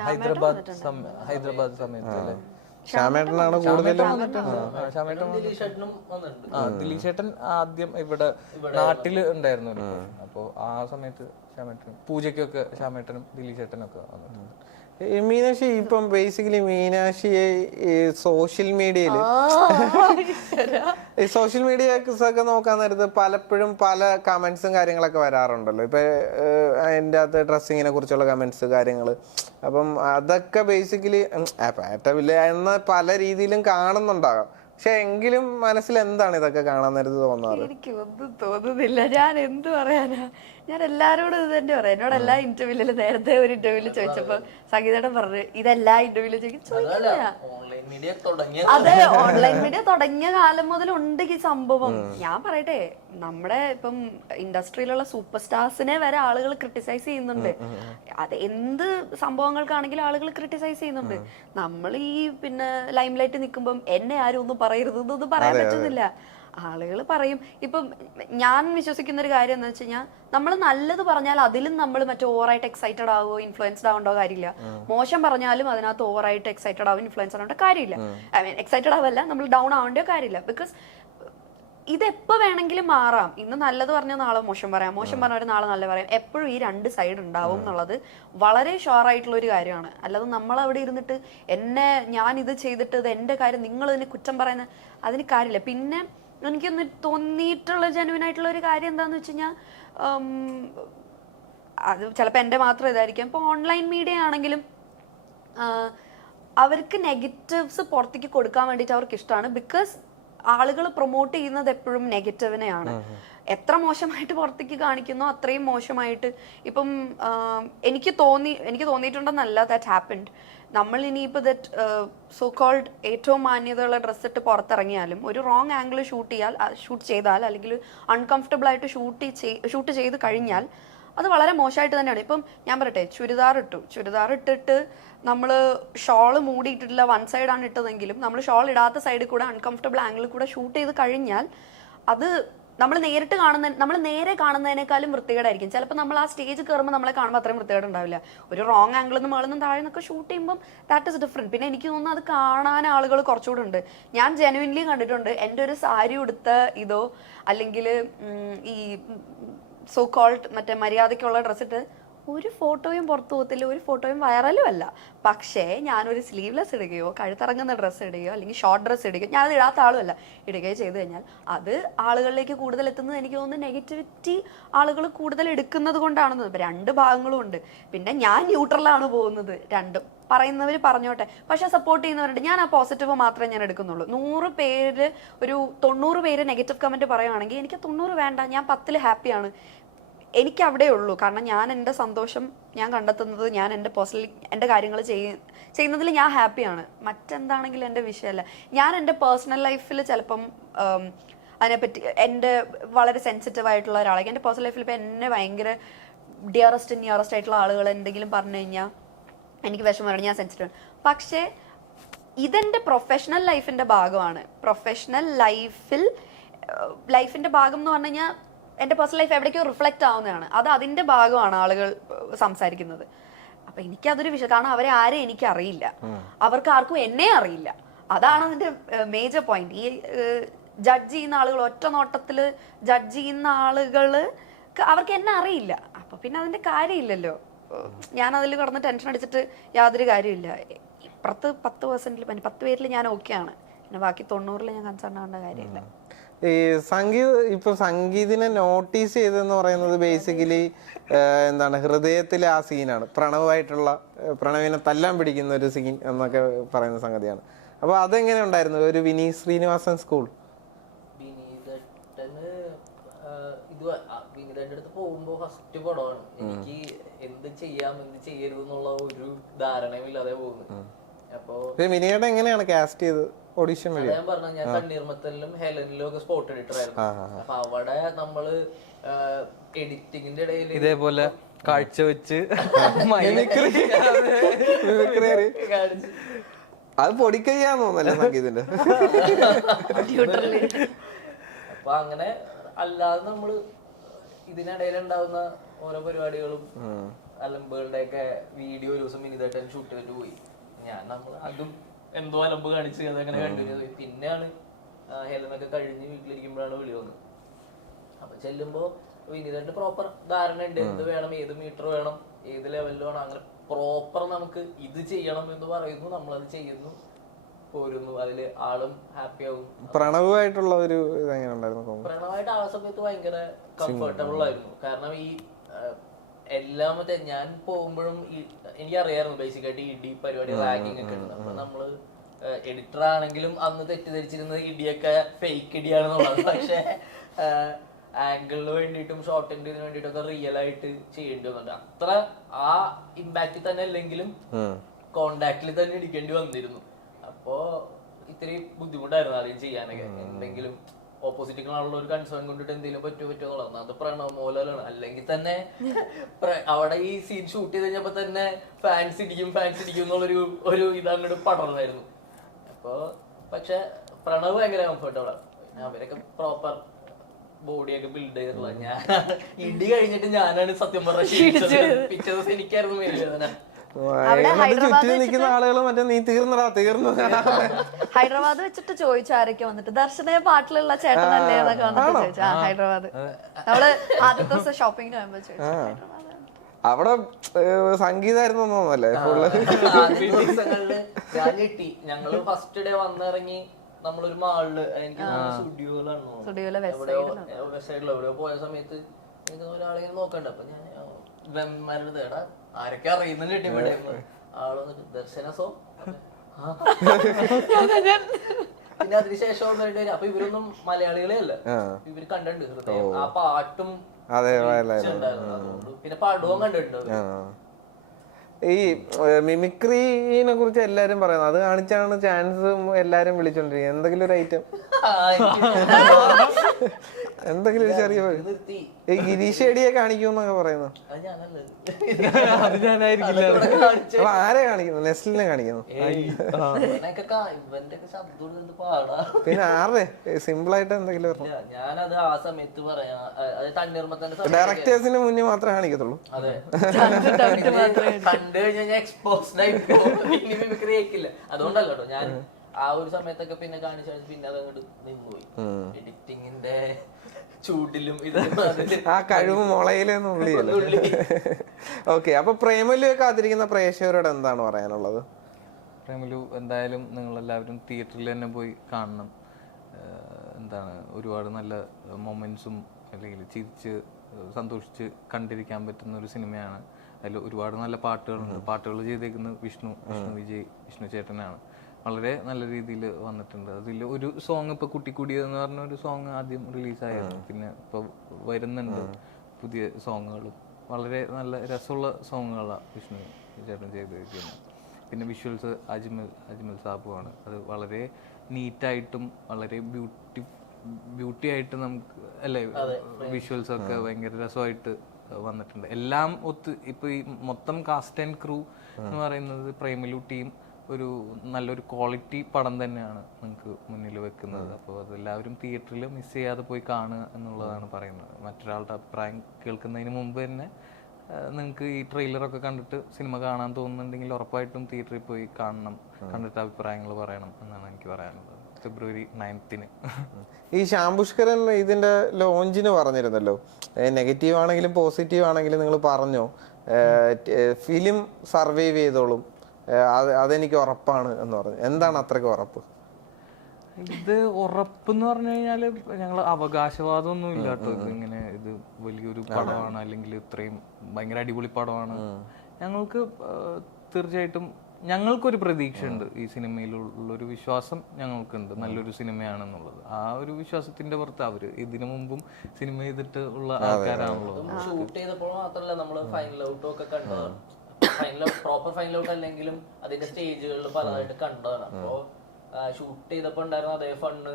ഹൈദരാബാദ് സമയത്ത് അല്ലേ? ശ്യാമേട്ടനാണ് കൂടുതലും. ദിലീഷേട്ടൻ ആദ്യം ഇവിടെ നാട്ടില് ഉണ്ടായിരുന്നു. അപ്പൊ ആ സമയത്ത് ശ്യാമേട്ടനും പൂജയ്ക്കൊക്കെ ശ്യാമേട്ടനും ദിലീഷേട്ടനും ഒക്കെ വന്നിട്ടുണ്ട്. മീനാക്ഷി ഇപ്പം ബേസിക്കലി മീനാക്ഷിയെ സോഷ്യൽ മീഡിയയില് സോഷ്യൽ മീഡിയസ് ഒക്കെ നോക്കാൻ നേരത്ത് പലപ്പോഴും പല കമന്റ്സും കാര്യങ്ങളൊക്കെ വരാറുണ്ടല്ലോ. ഇപ്പൊ അതിൻ്റെ അകത്ത് ഡ്രസ്സിങ്ങിനെ കുറിച്ചുള്ള കമന്റ്സ് കാര്യങ്ങള്. അപ്പം അതൊക്കെ ബേസിക്കലി ഏറ്റവില്ല എന്ന പല രീതിയിലും കാണുന്നുണ്ടാകാം. പക്ഷെ എങ്കിലും മനസ്സിൽ എന്താണ് ഇതൊക്കെ കാണാൻ നേരത്ത് തോന്നാറ്? എനിക്ക് ഒന്നും തോന്നുന്നില്ല. ഞാൻ എന്ത് പറയാനാ, ഞാൻ എല്ലാരോടും ഇത് തന്നെ പറയാം. എന്നോട് എല്ലാ ഇന്റർവ്യൂലും, നേരത്തെ ഒരു ഇന്റർവ്യൂല് ചോദിച്ചപ്പോ സംഗീതം പറഞ്ഞു ഇതെല്ലാ ഇന്റർവ്യൂലും ചോദിക്കില്ല. അതെ, ഓൺലൈൻ മീഡിയ തുടങ്ങിയ കാലം മുതൽ ഉണ്ട് ഈ സംഭവം. ഞാൻ പറയട്ടെ, നമ്മുടെ ഇപ്പം ഇൻഡസ്ട്രിയിലുള്ള സൂപ്പർ സ്റ്റാർസിനെ വരെ ആളുകൾ ക്രിട്ടിസൈസ് ചെയ്യുന്നുണ്ട്. അത് എന്ത് സംഭവങ്ങൾക്കാണെങ്കിലും ആളുകൾ ക്രിട്ടിസൈസ് ചെയ്യുന്നുണ്ട്. നമ്മൾ ഈ പിന്നെ ലൈം ലൈറ്റ് നിൽക്കുമ്പം എന്നെ ആരും ഒന്നും പറയരുതെന്നൊന്നും പറയാൻ പറ്റുന്നില്ല. ആളുകൾ പറയും. ഇപ്പം ഞാൻ വിശ്വസിക്കുന്ന ഒരു കാര്യം എന്ന് വെച്ച് കഴിഞ്ഞാൽ, നമ്മൾ നല്ലത് പറഞ്ഞാൽ അതിലും നമ്മൾ മറ്റേ ഓവറായിട്ട് എക്സൈറ്റഡ് ആവുമോ ഇൻഫ്ലുവൻസ്ഡ് ആവേണ്ടോ കാര്യമില്ല. മോശം പറഞ്ഞാലും അതിനകത്ത് ഓവറായിട്ട് എക്സൈറ്റഡ് ആവും ഇൻഫ്ലുവൻസ് ആവേണ്ട കാര്യമില്ല. ഐ മീൻ എക്സൈറ്റഡ് ആവല്ല, നമ്മൾ ഡൗൺ ആവേണ്ട കാര്യമില്ല. ബിക്കോസ് ഇതെപ്പോ വേണമെങ്കിലും മാറാം. ഇന്ന് നല്ലത് പറഞ്ഞാൽ നാളെ മോശം പറയാം, മോശം പറഞ്ഞാൽ നാളെ നല്ല പറയാം. എപ്പോഴും ഈ രണ്ട് സൈഡ് ഉണ്ടാവും എന്നുള്ളത് വളരെ ഷുവർ ആയിട്ടുള്ള ഒരു കാര്യമാണ്. അല്ലാതെ നമ്മൾ അവിടെ ഇരുന്നിട്ട് ഞാൻ ഇത് ചെയ്തിട്ട് ഇത് എന്റെ കാര്യം നിങ്ങൾ ഇതിനെ കുറ്റം പറയുന്ന അതിന് കാര്യമില്ല. പിന്നെ എനിക്കൊന്ന് തോന്നിയിട്ടുള്ള ജെനുവിൻ ആയിട്ടുള്ള ഒരു കാര്യം എന്താന്ന് വെച്ച് കഴിഞ്ഞാൽ, അത് ചിലപ്പോൾ എൻ്റെ മാത്രം ഇതായിരിക്കാം. ഇപ്പോൾ ഓൺലൈൻ മീഡിയ ആണെങ്കിലും അവർക്ക് നെഗറ്റീവ്സ് പുറത്തേക്ക് കൊടുക്കാൻ വേണ്ടിയിട്ട് അവർക്ക് ഇഷ്ടമാണ്. ബിക്കോസ് ആളുകൾ പ്രൊമോട്ട് ചെയ്യുന്നത് എപ്പോഴും നെഗറ്റീവിനെയാണ്. എത്ര മോശമായിട്ട് പുറത്തേക്ക് കാണിക്കുന്നോ അത്രയും മോശമായിട്ട്. ഇപ്പം എനിക്ക് തോന്നിയിട്ടുണ്ടെന്നല്ല ദാറ്റ് ഹാപ്പൻഡ്. നമ്മൾ ഇനിയിപ്പോൾ ദറ്റ് സോ കോൾഡ് ഏറ്റവും മാന്യതയുള്ള ഡ്രസ്സ് ഇട്ട് പുറത്തിറങ്ങിയാലും ഒരു റോങ് ആംഗിൾ ഷൂട്ട് ചെയ്താൽ അല്ലെങ്കിൽ അൺകംഫർട്ടബിൾ ആയിട്ട് ഷൂട്ട് ചെയ്ത് കഴിഞ്ഞാൽ അത് വളരെ മോശമായിട്ട് തന്നെയാണ്. ഇപ്പം ഞാൻ പറയട്ടെ, ചുരിദാർ ഇട്ടിട്ട് നമ്മൾ ഷോള് മൂടിയിട്ടിട്ടില്ല, വൺ സൈഡാണ് ഇട്ടതെങ്കിലും നമ്മൾ ഷോൾ ഇടാത്ത സൈഡിൽ കൂടെ അൺകംഫർട്ടബിൾ ആംഗിളിൽ കൂടെ ഷൂട്ട് ചെയ്ത് കഴിഞ്ഞാൽ അത് നമ്മൾ നേരെ കാണുന്നതിനേക്കാളും വൃത്തികേടായിരിക്കും. ചിലപ്പോൾ നമ്മൾ ആ സ്റ്റേജ് കയറുമ്പോൾ നമ്മളെ കാണുമ്പോൾ അത്രയും വൃത്തികേട് ഉണ്ടാവില്ല. ഒരു റോങ് ആംഗിളിൽ നിന്ന് മുകളിൽ നിന്ന് താഴെ നിന്നൊക്കെ ഷൂട്ട് ചെയ്യുമ്പോൾ ദാറ്റ് ഇസ് ഡിഫറെൻറ്റ്. പിന്നെ എനിക്ക് തോന്നുന്നു അത് കാണാൻ ആളുകൾ കുറച്ചുകൂടെ ഉണ്ട്. ഞാൻ ജെനുവിൻലി കണ്ടിട്ടുണ്ട് എൻ്റെ ഒരു സാരി ഉടുത്ത ഇതോ അല്ലെങ്കിൽ ഈ സോ കോൾഡ് മറ്റേ മര്യാദയ്ക്കുള്ള ഡ്രസ്സിട്ട് ഒരു ഫോട്ടോയും പുറത്തു പോകത്തില്ല, ഒരു ഫോട്ടോയും വൈറലും അല്ല. പക്ഷേ ഞാനൊരു സ്ലീവ്ലെസ് ഇടുകയോ കഴുത്തിറങ്ങുന്ന ഡ്രസ്സ് ഇടുകയോ അല്ലെങ്കിൽ ഷോർട്ട് ഡ്രസ്സ് ഇടുകയോ, ഞാനത് ഇടാത്ത ആളുമല്ല, ഇടുകയോ ചെയ്തു കഴിഞ്ഞാൽ അത് ആളുകളിലേക്ക് കൂടുതൽ എത്തുന്നത് എനിക്ക് തോന്നുന്നു നെഗറ്റിവിറ്റി ആളുകൾ കൂടുതൽ എടുക്കുന്നത് കൊണ്ടാണെന്ന്. ഇപ്പം രണ്ട് ഭാഗങ്ങളും ഉണ്ട്. പിന്നെ ഞാൻ ന്യൂട്രലാണ് പോകുന്നത്, രണ്ടും പറയുന്നവർ പറഞ്ഞോട്ടെ. പക്ഷെ സപ്പോർട്ട് ചെയ്യുന്നവരുണ്ട്. ഞാൻ ആ പോസിറ്റീവ് മാത്രമേ ഞാൻ എടുക്കുന്നുള്ളൂ. 100 പേര് ഒരു 90 പേര് നെഗറ്റീവ് കമൻറ്റ് പറയുകയാണെങ്കിൽ എനിക്ക് 90 വേണ്ട, ഞാൻ 10 ഹാപ്പിയാണ്. എനിക്ക് അവിടെ ഉള്ളൂ. കാരണം ഞാൻ എൻ്റെ സന്തോഷം ഞാൻ കണ്ടെത്തുന്നത് ഞാൻ എൻ്റെ കാര്യങ്ങൾ ചെയ്യുന്നതിൽ ഞാൻ ഹാപ്പിയാണ്. മറ്റെന്താണെങ്കിലും എൻ്റെ വിഷയമല്ല. ഞാൻ എൻ്റെ പേഴ്സണൽ ലൈഫിൽ ചിലപ്പം അതിനെപ്പറ്റി എൻ്റെ വളരെ സെൻസിറ്റീവ് ആയിട്ടുള്ള ഒരാളാണ്. എൻ്റെ പേഴ്സണൽ ലൈഫിൽ ഇപ്പോൾ എന്നെ ഭയങ്കര നിയറസ്റ്റ് ആയിട്ടുള്ള ആളുകൾ എന്തെങ്കിലും പറഞ്ഞു കഴിഞ്ഞാൽ എനിക്ക് വിഷമമാണ്, ഞാൻ സെൻസിറ്റീവ്. പക്ഷേ ഇതെൻ്റെ പ്രൊഫഷണൽ ലൈഫിൻ്റെ ഭാഗമാണ്. പ്രൊഫഷണൽ ലൈഫിൻ്റെ ഭാഗം എന്ന് പറഞ്ഞു കഴിഞ്ഞാൽ എൻ്റെ പേഴ്സണൽ ലൈഫ് എവിടേക്കോ റിഫ്ലക്റ്റ് ആവുന്നതാണ്. അത് അതിൻ്റെ ഭാഗമാണ് ആളുകൾ സംസാരിക്കുന്നത്. അപ്പം എനിക്കതൊരു വിഷയം. കാരണം അവരെ ആരെയും എനിക്കറിയില്ല, അവർക്ക് ആർക്കും എന്നെ അറിയില്ല. അതാണ് അതിൻ്റെ മേജർ പോയിന്റ്. ഈ ജഡ്ജ് ചെയ്യുന്ന ആളുകൾ, ഒറ്റ നോട്ടത്തിൽ ജഡ്ജ് ചെയ്യുന്ന ആളുകൾ അവർക്ക് എന്നെ അറിയില്ല. അപ്പം പിന്നെ അതിൻ്റെ കാര്യമില്ലല്ലോ. ഞാനതിൽ കിടന്ന് ടെൻഷൻ അടിച്ചിട്ട് യാതൊരു കാര്യമില്ല. ഇപ്പുറത്ത് 10%, 10 പേരിൽ ഞാൻ ഓക്കെയാണ്. പിന്നെ ബാക്കി 90 ഞാൻ കൺസേൺ ആവേണ്ട കാര്യമില്ല. ഈ സംഗീതിനെ നോട്ടീസ് ചെയ്തെന്ന് പറയുന്നത് ബേസിക്കലി എന്താണ്, ഹൃദയത്തിലെ ആ സീനാണ്. പ്രണവിനെ തല്ലാൻ പിടിക്കുന്ന ഒരു സീൻ എന്നൊക്കെ പറയുന്ന സംഗതിയാണ്. അപ്പൊ അതെങ്ങനെ ഉണ്ടായിരുന്നു ഒരു വിനീത് ശ്രീനിവാസൻ സ്കൂൾ? വിനീതന്റെ അടുത്ത് പോകുമ്പോ ഫസ്റ്റ് പടമാണ്. എനിക്ക് എന്ത് ചെയ്യാം എന്ത് ചെയ്യരുത് എന്നുള്ള ഒരു ധാരണയുമില്ലാതെ പോകുന്നു. അപ്പൊ വിനീതയുടെ എങ്ങനെയാണ് കാസ്റ്റ് ചെയ്തത്? ഓഡിഷൻ വഴി? ഞാൻ പറഞ്ഞ ഞാൻ തണ്ണീർമത്തലിലും ഹെലനിലും ഒക്കെ സ്പോട്ട് എഡിറ്റർ ആയിരുന്നു. അപ്പൊ അവിടെ നമ്മള് എഡിറ്റിങ്ങിന്റെ ഇടയിൽ ഇതേപോലെ കാഴ്ച വെച്ച് അത് പൊടിക്കയ്യാന്ന് തോന്നല്ലേ സംഗീതിന്റെ. അപ്പൊ അങ്ങനെ അല്ലാതെ നമ്മള് ഇതിനിടയിൽ ഉണ്ടാവുന്ന ഓരോ പരിപാടികളും അലമ്പുകളുടെ ഒക്കെ വീഡിയോ ഒരു ദിവസം വിനീതേട്ടൻ ഷൂട്ട് ചെയ്തിട്ട് പോയി. നമ്മൾ അതും എന്തോ അലമ്പ് കാണിച്ച് അതങ്ങനെ കണ്ടിന്യൂ ചെയ്തു. പിന്നെയാണ് ഹെലനൊക്കെ കഴിഞ്ഞ് വീട്ടിലിരിക്കുമ്പോഴാണ് വിളി വന്നത്. അപ്പൊ ചെല്ലുമ്പോ വിനീതേട്ടന് പ്രോപ്പർ ധാരണ ഉണ്ട്, എന്ത് വേണം, ഏത് മീറ്റർ വേണം, ഏത് ലെവലിൽ വേണം. അങ്ങനെ പ്രോപ്പർ നമുക്ക് ഇത് ചെയ്യണം എന്ന് പറയുന്നു, നമ്മളത് ചെയ്യുന്നു, പോരുന്നു. അതില് ആളും ഹാപ്പി ആവും. പ്രണവുമായിട്ടുള്ള ഒരു ഇതെങ്ങനെ ഉണ്ടായിരുന്നു? പ്രണവായിട്ട് ആ സമയത്ത് ഭയങ്കര കംഫർട്ടബിൾ ആയിരുന്നു. കാരണം ഈ എല്ലാം മറ്റേ ഞാൻ പോകുമ്പോഴും എനിക്കറിയായിരുന്നു ബേസിക്കായിട്ട് ഇടി പരിപാടി റാഗിങ് ഒക്കെ ഉണ്ട്. അപ്പൊ നമ്മള് എഡിറ്റർ ആണെങ്കിലും അന്ന് തെറ്റിദ്ധരിച്ചിരുന്നത് ഇടിയൊക്കെ ഫേക്ക് ഇടിയാണെന്നുള്ളത്. പക്ഷെ ആംഗിളിന് വേണ്ടിയിട്ടും ഷോർട്ടിന് ഇതിന് വേണ്ടിയിട്ടൊക്കെ റിയൽ ആയിട്ട് ചെയ്യേണ്ടി വന്നിട്ട് അത്ര ആ ഇമ്പാക്റ്റിൽ തന്നെ അല്ലെങ്കിലും കോണ്ടാക്റ്റിൽ തന്നെ ഇടിക്കേണ്ടി വന്നിരുന്നു. അപ്പോ ഇത്തിരി ബുദ്ധിമുട്ടായിരുന്നു ആദ്യം ചെയ്യാനൊക്കെ. എന്തെങ്കിലും ഓപ്പോസിറ്റിലുള്ള ഒരു കൺസേൺ കൊണ്ടിട്ട് എന്തെങ്കിലും പറ്റുമോ എന്നുള്ളത്. അത് പ്രണവ് മോഹൻലാലാണ്. അല്ലെങ്കിൽ തന്നെ അവിടെ ഈ സീൻ ഷൂട്ട് ചെയ്ത് കഴിഞ്ഞപ്പോ തന്നെ ഫാൻസ് ഇടിക്കും എന്നുള്ളൊരു ഇതങ്ങോട്ട് പടർന്നായിരുന്നു. അപ്പൊ പക്ഷെ പ്രണവ് ഭയങ്കര കംഫർട്ടബിൾ ആണ്. അവരൊക്കെ പ്രോപ്പർ ബോഡിയൊക്കെ ബിൽഡ് ചെയ്തിട്ടുള്ള. ഞാൻ ഇടി കഴിഞ്ഞിട്ട് ഞാനാണ് സത്യം പറഞ്ഞ പിറ്റേ ദിവസം എനിക്കായിരുന്നു മേലുവേദന. നിൽക്കുന്ന ആളുകൾ മറ്റേ നീ തീർന്നു ഹൈദരാബാദ് വെച്ചിട്ട് ചോദിച്ചു ആരൊക്കെ വന്നിട്ട് ദർശന പാട്ടിലുള്ള ചേട്ടനല്ലേ എന്നൊക്കെ വന്നിട്ട് ചോദിച്ചു. ഹൈദരാബാദ് നമ്മള് ആദ്യത്തെ ദിവസം ഷോപ്പിങ്ങിന് പോകുമ്പോ ചോദിച്ചു. അവിടെ സംഗീതായിരുന്നു തോന്നല്ലേ ദിവസങ്ങളില് ഞാൻ കിട്ടി. ഞങ്ങള് ഫസ്റ്റ് ഡേ വന്നിറങ്ങി നമ്മളൊരു മാളില്, എനിക്ക് സ്റ്റുഡിയോയിലാണോ വെബ്സൈറ്റിലോ എവിടെയോ പോയ സമയത്ത് ഒരാളിങ്ങനെ നോക്കണ്ട. അപ്പൊ ഞാൻ വെന്മാരുടെ തേടാ ആരൊക്കെ അറിയുന്ന കിട്ടിയവിടെ ആള് വന്നിട്ട് ദർശന സോ. പിന്നെ അതിനുശേഷം അപ്പൊ ഇവരൊന്നും മലയാളികളെ അല്ല, ഇവര് കണ്ടിട്ടുണ്ട് ഹൃദയം. ആ പാട്ടും പിന്നെ പാടുവും കണ്ടിട്ടുണ്ട്. ഈ മിമിക്രീനെ കുറിച്ച് എല്ലാരും പറയുന്നത് അത് കാണിച്ചാണ് ചാൻസ് എല്ലാരും വിളിച്ചോണ്ടിരിക്കുന്നത്. എന്തെങ്കിലും ഒരു ഐറ്റം എന്തെങ്കിലും ഒരു ചെറിയ നിർത്തി. ഈ ഗിരീഷ് ഏടിയെ കാണിക്കുമെന്നൊക്കെ പറയുന്നു. അത് ഞാനല്ല. അത് ഞാനായിരിക്കില്ല. അപ്പൊ ആരെ കാണിക്കുന്നു? നെസ്ലിനെ കാണിക്കുന്നു. ഇവന്റെ ഒക്കെ ശബ്ദം എന്ത് പാടാ. പിന്നെ ആരുടെ സിമ്പിൾ ആയിട്ട് എന്തെങ്കിലും പറഞ്ഞു? ഞാനത് ആ സമയത്ത് പറയാ, അത് തണ്ണീർമത്തന്റെ സമയത്ത് ഡയറക്ടേഴ്സിന് മുന്നേ മാത്രമേ കാണിക്കത്തുള്ളൂ. അതെ കണ്ടു കഴിഞ്ഞാൽ എക്സ്പോസ്ഡ് ആയി ക്രിയേക്കില്ല. അതുകൊണ്ടല്ല കേട്ടോ, ഞാൻ ആ ഒരു സമയത്തൊക്കെ പിന്നെ കാണിച്ചു, പിന്നെ അത് അങ്ങോട്ട് നിന്നുപോയി. എഡിറ്റിങ്ങിന്റെ ചൂടിലും ആ കഴിവ് മുളയിലെന്നുള്ളിയല്ലേ. ഓക്കെ, അപ്പൊ പ്രേമലുവെ കാത്തിരിക്കുന്ന പ്രേക്ഷകരോട് എന്താണ് പറയാനുള്ളത്? പ്രേമലു എന്തായാലും നിങ്ങളെല്ലാവരും തിയേറ്ററിൽ തന്നെ പോയി കാണണം. എന്താണ്, ഒരുപാട് നല്ല മൊമെന്റ്സും അല്ലെങ്കിൽ ചിരിച്ച് സന്തോഷിച്ച് കണ്ടിരിക്കാൻ പറ്റുന്ന ഒരു സിനിമയാണ്. അതിൽ ഒരുപാട് നല്ല പാട്ടുകളുണ്ട്. പാട്ടുകൾ ചെയ്തേക്കുന്നത് വിഷ്ണു ചേട്ടനാണ്. വളരെ നല്ല രീതിയിൽ വന്നിട്ടുണ്ട്. അതിൽ ഒരു സോങ് ഇപ്പൊ കുട്ടിക്കുടി എന്ന് പറഞ്ഞ ഒരു സോങ് ആദ്യം റിലീസായിരുന്നു. പിന്നെ ഇപ്പൊ വരുന്നുണ്ട് പുതിയ സോങ്ങുകളും. വളരെ നല്ല രസമുള്ള സോങ്ങുകളാണ് വിഷ്ണു ചേട്ടൻ ചെയ്തിരിക്കുന്നത്. പിന്നെ വിഷ്വൽസ് അജ്മൽ സാബുവാണ്. അത് വളരെ നീറ്റായിട്ടും വളരെ ബ്യൂട്ടി ആയിട്ട് നമുക്ക് അല്ലേ, വിഷ്വൽസ് ഒക്കെ ഭയങ്കര രസമായിട്ട് വന്നിട്ടുണ്ട്. എല്ലാം ഇപ്പൊ ഈ മൊത്തം കാസ്റ്റ് ആൻഡ് ക്രൂ എന്ന് പറയുന്നത് പ്രേമലു ടീം ഒരു നല്ലൊരു ക്വാളിറ്റി പടം തന്നെയാണ് നിങ്ങൾക്ക് മുന്നിൽ വെക്കുന്നത്. അപ്പോൾ അതെല്ലാവരും തിയേറ്ററിൽ മിസ് ചെയ്യാതെ പോയി കാണുക എന്നുള്ളതാണ് പറയുന്നത്. മറ്റൊരാളുടെ അഭിപ്രായം കേൾക്കുന്നതിന് മുമ്പ് തന്നെ നിങ്ങൾക്ക് ഈ ട്രെയിലറൊക്കെ കണ്ടിട്ട് സിനിമ കാണാൻ തോന്നുന്നുണ്ടെങ്കിൽ ഉറപ്പായിട്ടും തിയേറ്ററിൽ പോയി കാണണം, കണ്ടിട്ട് അഭിപ്രായങ്ങൾ പറയണം എന്നാണ് എനിക്ക് പറയാനുള്ളത്. February 9th. ഈ ശ്യാംപുഷ്കരൻ ഇതിന്റെ ലോഞ്ചിന് പറഞ്ഞിരുന്നല്ലോ, നെഗറ്റീവ് ആണെങ്കിലും പോസിറ്റീവ് ആണെങ്കിലും നിങ്ങൾ പറഞ്ഞോ ഫിലിം സർവൈവ് ചെയ്തോളും, അതെനിക്ക് ഉറപ്പാണ് എന്ന് പറഞ്ഞു. എന്താണ് അത്രയ്ക്ക് ഉറപ്പ്? ഇത് ഉറപ്പെന്ന് പറഞ്ഞു കഴിഞ്ഞാല് ഞങ്ങൾ അവകാശവാദം ഒന്നും ഇല്ല കേട്ടോ. ഇതിങ്ങനെ ഇത് വലിയൊരു പടമാണ് അല്ലെങ്കിൽ ഇത്രയും ഭയങ്കര അടിപൊളി പടമാണ്. ഞങ്ങൾക്ക് തീർച്ചയായിട്ടും ഞങ്ങൾക്കൊരു പ്രതീക്ഷയുണ്ട്. ഈ സിനിമയിലുള്ളൊരു വിശ്വാസം ഞങ്ങൾക്കുണ്ട്, നല്ലൊരു സിനിമയാണെന്നുള്ളത്. ആ ഒരു വിശ്വാസത്തിന്റെ പുറത്ത് അവര് ഇതിനു മുമ്പും സിനിമ ചെയ്തിട്ട് ഉള്ള ആൾക്കാരാണുള്ളത്. ഷൂട്ട് ചെയ്തപ്പോൾ മാത്രമല്ല നമ്മള് ഫൈനൽ ഔട്ടും ഒക്കെ കണ്ടതാണ്. പ്രോപ്പർ ഫൈനൽ ഔട്ട് അല്ലെങ്കിലും അതിന്റെ സ്റ്റേജുകളിൽ പലതായിട്ട് കണ്ടതാണ്. അപ്പോ ഷൂട്ട് ചെയ്തപ്പോ ഉണ്ടായിരുന്ന അതേ ഫണ്ട്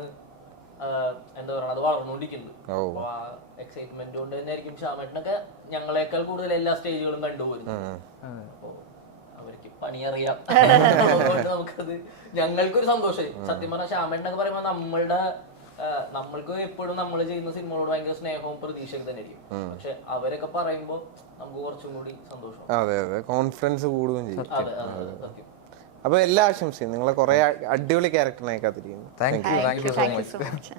എന്താ പറയുക, അത് വളർന്നുകൊണ്ടിരിക്കുന്നുണ്ട്. അപ്പൊ ആ എക്സൈറ്റ്മെന്റ് കൊണ്ട് തന്നെ ആയിരിക്കും ശ്യാമേട്ടനൊക്കെ ഞങ്ങളെക്കാൾ കൂടുതൽ എല്ലാ സ്റ്റേജുകളും കണ്ടുപോരുന്നത്. അപ്പൊ അവർക്ക് പണി അറിയാം. നമുക്കത് ഞങ്ങൾക്കൊരു സന്തോഷമായി. സത്യം പറഞ്ഞാൽ ശ്യാമേട്ടനൊക്കെ പറയുമ്പോ നമ്മൾക്ക് എപ്പോഴും നമ്മൾ ചെയ്യുന്ന സിനിമകളോട് ഭയങ്കര സ്നേഹവും പ്രതീക്ഷയൊക്കെ തന്നെ ആയിരിക്കും. പക്ഷെ അവരൊക്കെ പറയുമ്പോ നമുക്ക് കുറച്ചും കൂടി സന്തോഷം. അതെ, കോൺഫിഡൻസ് കൂടുകയും ചെയ്യും. അതെ സത്യം. അപ്പൊ എല്ലാ ആശംസയും, നിങ്ങളെ കുറെ അടിപൊളി ക്യാരക്ടറിനെ കാത്തിരിക്കുന്നു. Thank you so much.